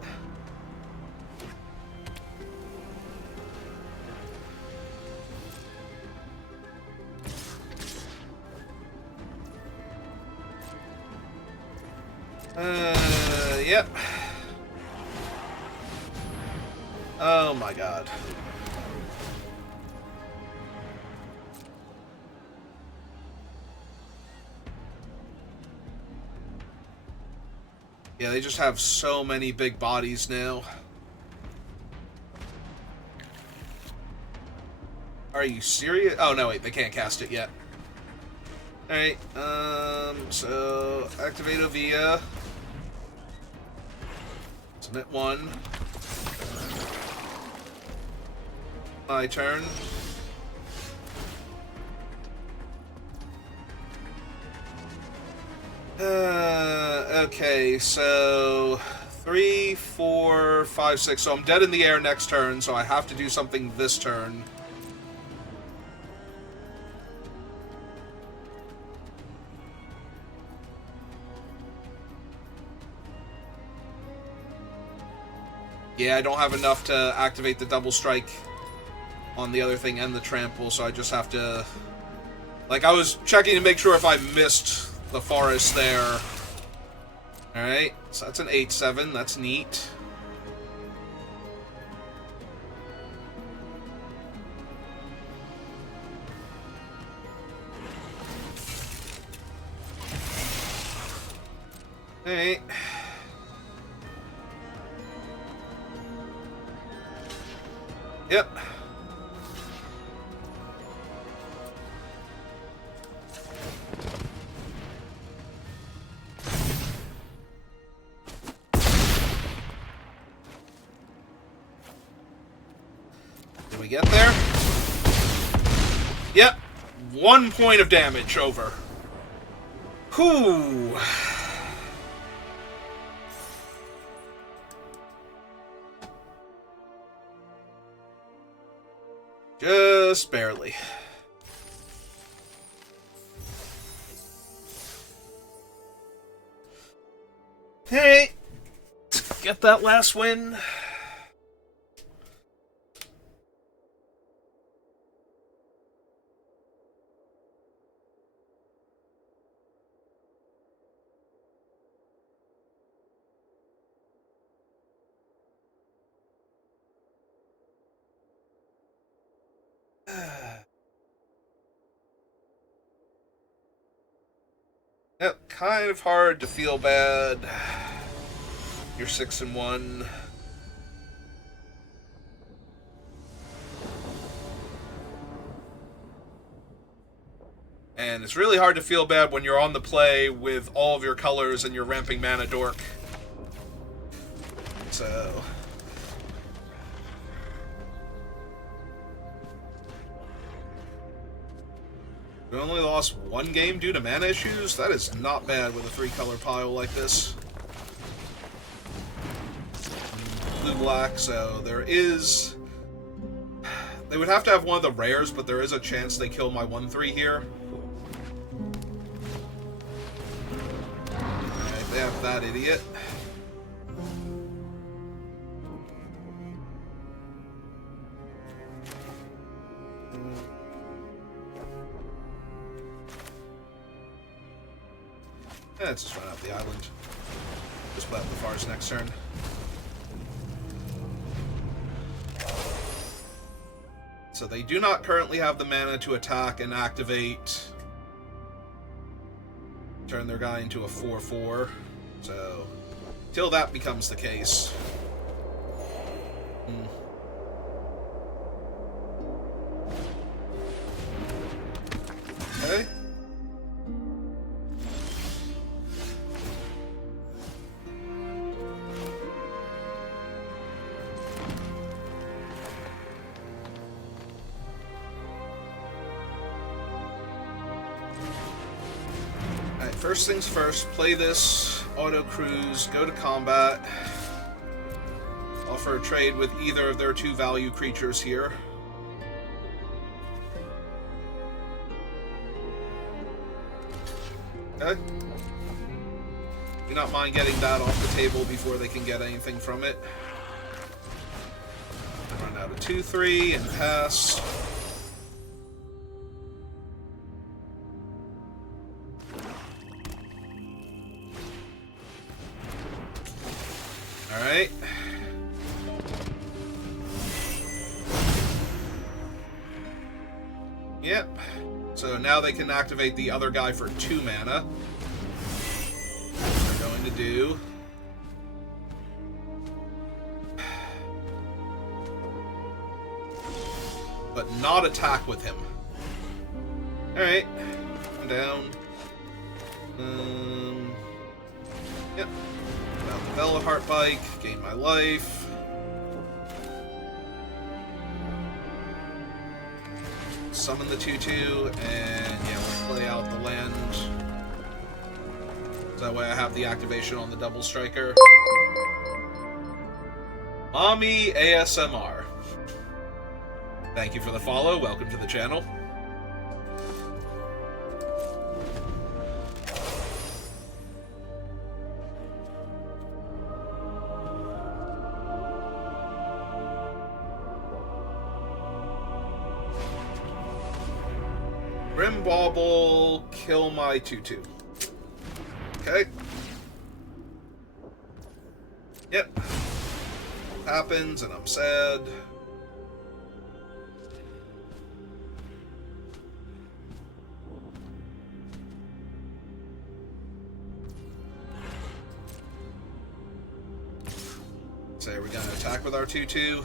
yep. Oh my god. Yeah, they just have so many big bodies now. Are you serious? Oh, no, wait, they can't cast it yet. Alright, so activate Ovia. Submit 1. My turn. Okay, so 3, 4, 5, 6. So I'm dead in the air next turn, so I have to do something this turn. Yeah, I don't have enough to activate the double strike on the other thing and the trample, so I just have to... Like, I was checking to make sure if I missed the forest there. Alright, so that's an 8-7, that's neat. Alright. Yep. Did we get there? Yep. 1 point of damage over. Whew. Just barely. Hey, get that last win. Yep, kind of hard to feel bad. You're 6-1. And it's really hard to feel bad when you're on the play with all of your colors and your ramping mana dork. So... we only lost 1 game due to mana issues? That is not bad with a 3-color pile like this. Blue-black, so there is... They would have to have one of the rares, but there is a chance they kill my 1-3 here. Alright, they have that idiot. Let's just run out the island. Just play out the Far's next turn. So they do not currently have the mana to attack and activate. Turn their guy into a 4/4. So, till that becomes the case. Okay. First things first, play this, auto cruise, go to combat, offer a trade with either of their 2 value creatures here. Okay. Do not mind getting that off the table before they can get anything from it. Run out of 2/3 and pass. Alright. Yep. So now they can activate the other guy for 2 mana. What they're going to do. But not attack with him. Alright. I'm down. Yep. Out the Veloheart Bike, gain my life. Summon the 2/2, and yeah, we'll play out the land. So that way I have the activation on the double striker. Mommy ASMR. Thank you for the follow, welcome to the channel. Brimwobble, kill my 2/2. Okay. Yep. Happens, and I'm sad. So we're gonna attack with our 2/2.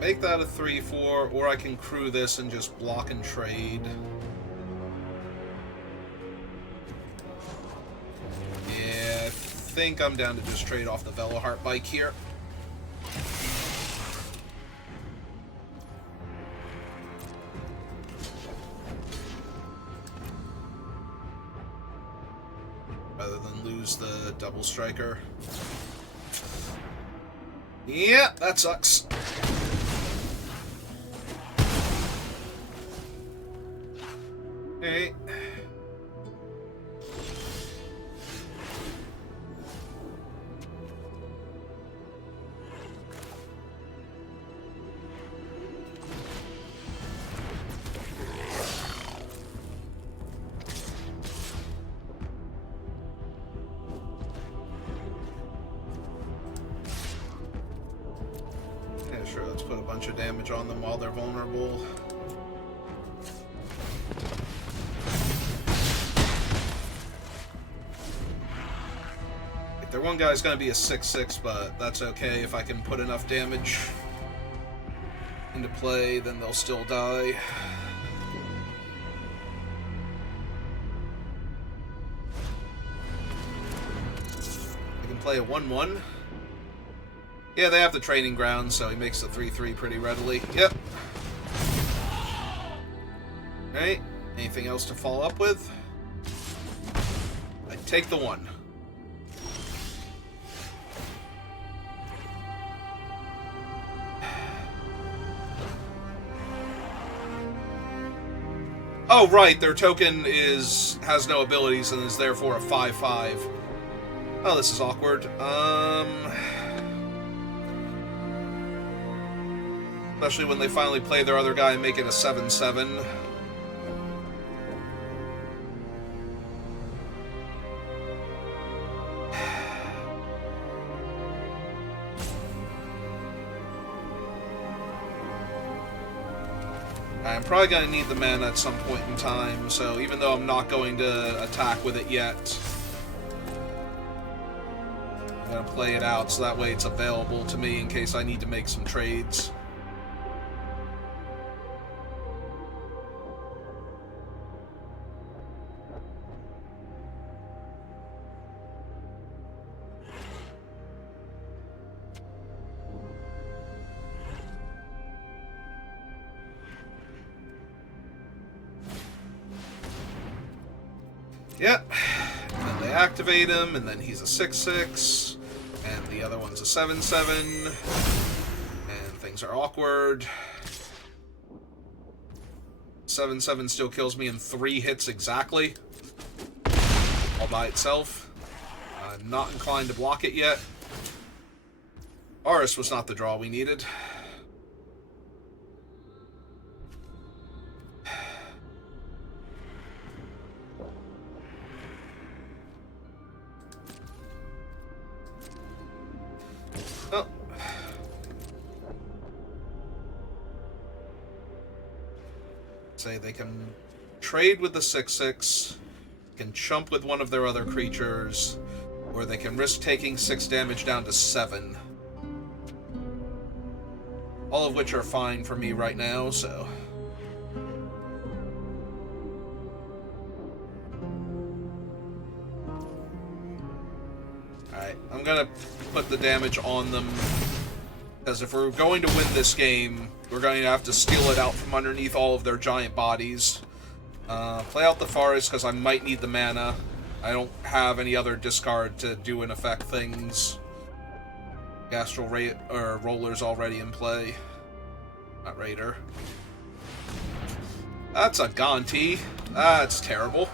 Make that a 3/4, or I can crew this and just block and trade. Yeah, I think I'm down to just trade off the Veloheart Bike here. Rather than lose the double striker. Yeah, that sucks. Alright. Yeah, sure, let's put a bunch of damage on them while they're vulnerable. Their one guy's going to be a 6/6, but that's okay. If I can put enough damage into play, then they'll still die. I can play a 1/1. Yeah, they have the training ground, so he makes the 3/3 pretty readily. Yep. Alright. Anything else to follow up with? take the 1. Oh, right, their token has no abilities and is therefore a 5/5. Oh, this is awkward. Especially when they finally play their other guy and make it a 7/7. I'm probably going to need the mana at some point in time, so even though I'm not going to attack with it yet, I'm going to play it out so that way it's available to me in case I need to make some trades. Yep, and then they activate him, and then he's a 6/6, and the other one's a 7/7, and things are awkward. 7/7 still kills me in 3 hits exactly, all by itself. I'm not inclined to block it yet. Aris was not the draw we needed. Oh. Say they can trade with the 6/6, can chump with one of their other creatures, or they can risk taking 6 damage down to 7. All of which are fine for me right now, so... Alright, I'm gonna put the damage on them, because if we're going to win this game, we're going to have to steal it out from underneath all of their giant bodies. Play out the forest, because I might need the mana. I don't have any other discard to do and affect things. Astral Roller's already in play. Not Raider. That's a Gonti. That's terrible.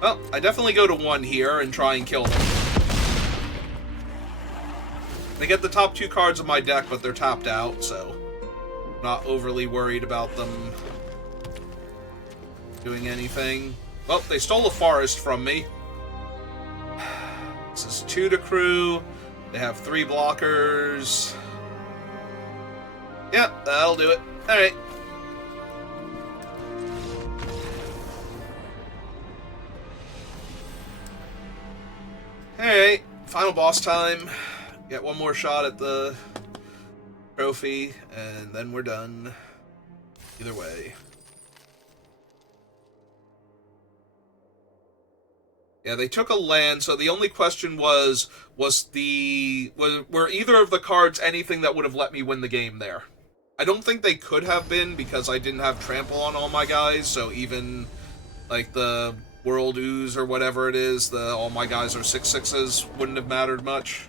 Well, I definitely go to 1 here and try and kill them. They get the top 2 cards of my deck, but they're tapped out, so... not overly worried about them doing anything. Well, they stole a forest from me. This is 2 to crew. They have 3 blockers. Yeah, that'll do it. Alright. Alright, final boss time. Get one more shot at the trophy, and then we're done. Either way. Yeah, they took a land, so the only question were either of the cards anything that would have let me win the game there? I don't think they could have been, because I didn't have trample on all my guys, so even, like, the World Ooze or whatever it is, all my guys are 6/6s, wouldn't have mattered much.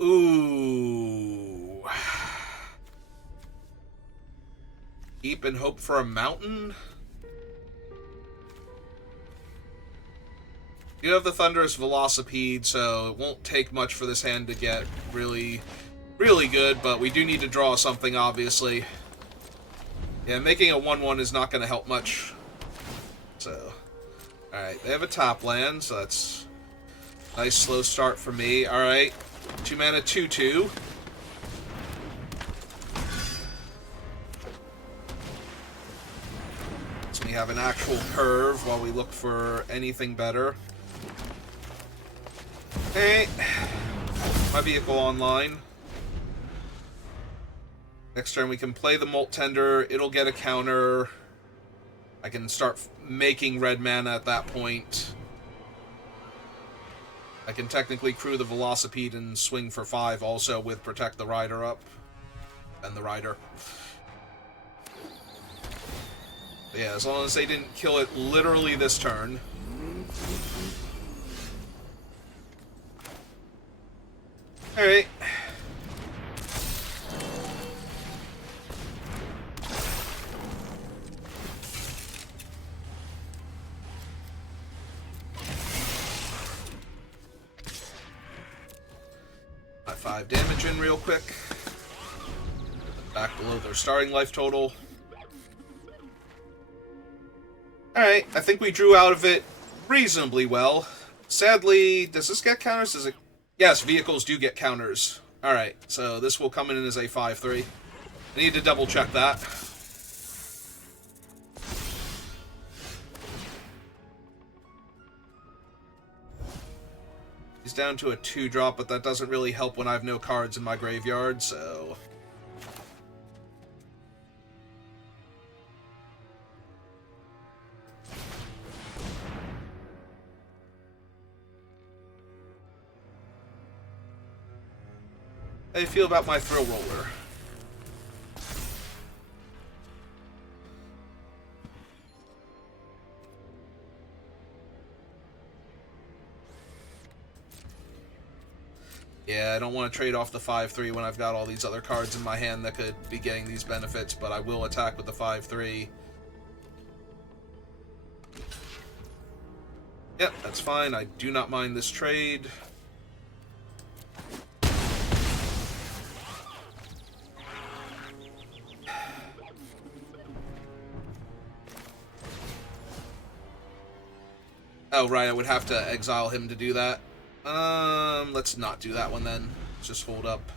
Ooh. Keep and hope for a mountain? You have the Thunderous Velocipede, so it won't take much for this hand to get really, really good, but we do need to draw something, obviously. Yeah, making a 1/1 is not going to help much. So, alright, they have a top land, so that's a nice slow start for me. Alright, 2 mana 2/2. Lets me have an actual curve while we look for anything better. Okay, my vehicle online. Next turn we can play the Molt Tender, it'll get a counter. I can start making red mana at that point. I can technically crew the Velocipede and swing for 5 also with Protect the Rider up. and the rider. Yeah, as long as they didn't kill it literally this turn. Alright. My 5 damage in real quick. Back below their starting life total. Alright, I think we drew out of it reasonably well. Sadly, does this get counters? Does it? Yes, vehicles do get counters. Alright, so this will come in as a 5-3. I need to double check that. He's down to a 2-drop, but that doesn't really help when I have no cards in my graveyard, so... How do you feel about my Thrill Roller? Yeah, I don't want to trade off the 5-3 when I've got all these other cards in my hand that could be getting these benefits, but I will attack with the 5-3. Yep, that's fine. I do not mind this trade. Oh, right, I would have to exile him to do that. Let's not do that one then. Let's just hold up.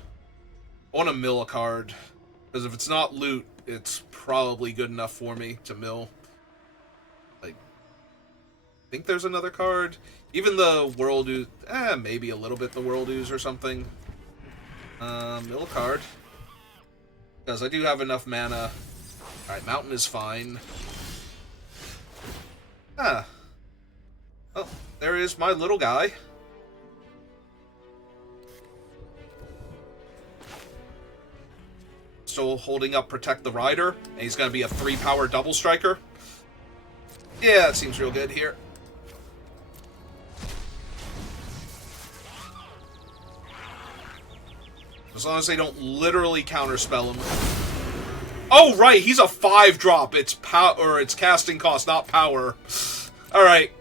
I want to mill a card. Because if it's not loot, it's probably good enough for me to mill. Like, I think there's another card. Even the World Ooze, maybe a little bit the World Ooze or something. Mill a card. Because I do have enough mana. Alright, Mountain is fine. Ah. Oh, there is my little guy. Still holding up Protect the Rider. And he's going to be a 3-power double striker. Yeah, that seems real good here. As long as they don't literally counterspell him. Oh, right, he's a 5-drop. It's power, or it's casting cost, not power. All right.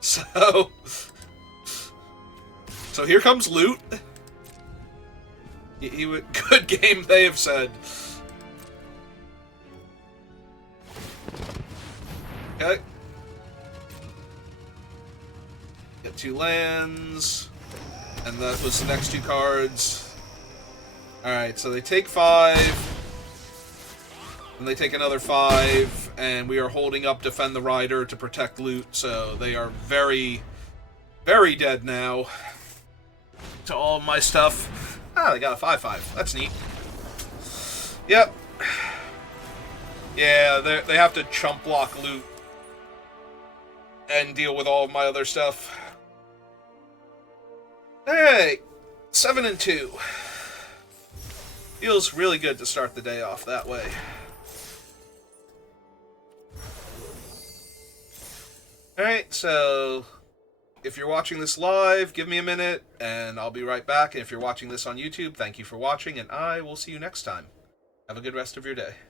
So here comes loot. He would, good game, they have said. Okay. Get 2 lands. And that was the next 2 cards. Alright, so they take 5. And they take another 5. And we are holding up Defend the Rider to protect loot. So they are very, very dead now to all of my stuff. Ah, they got a 5/5. That's neat. Yep. Yeah, they have to chump block loot and deal with all of my other stuff. Alright. 7-2. Feels really good to start the day off that way. Alright, so if you're watching this live, give me a minute, and I'll be right back. And if you're watching this on YouTube, thank you for watching, and I will see you next time. Have a good rest of your day.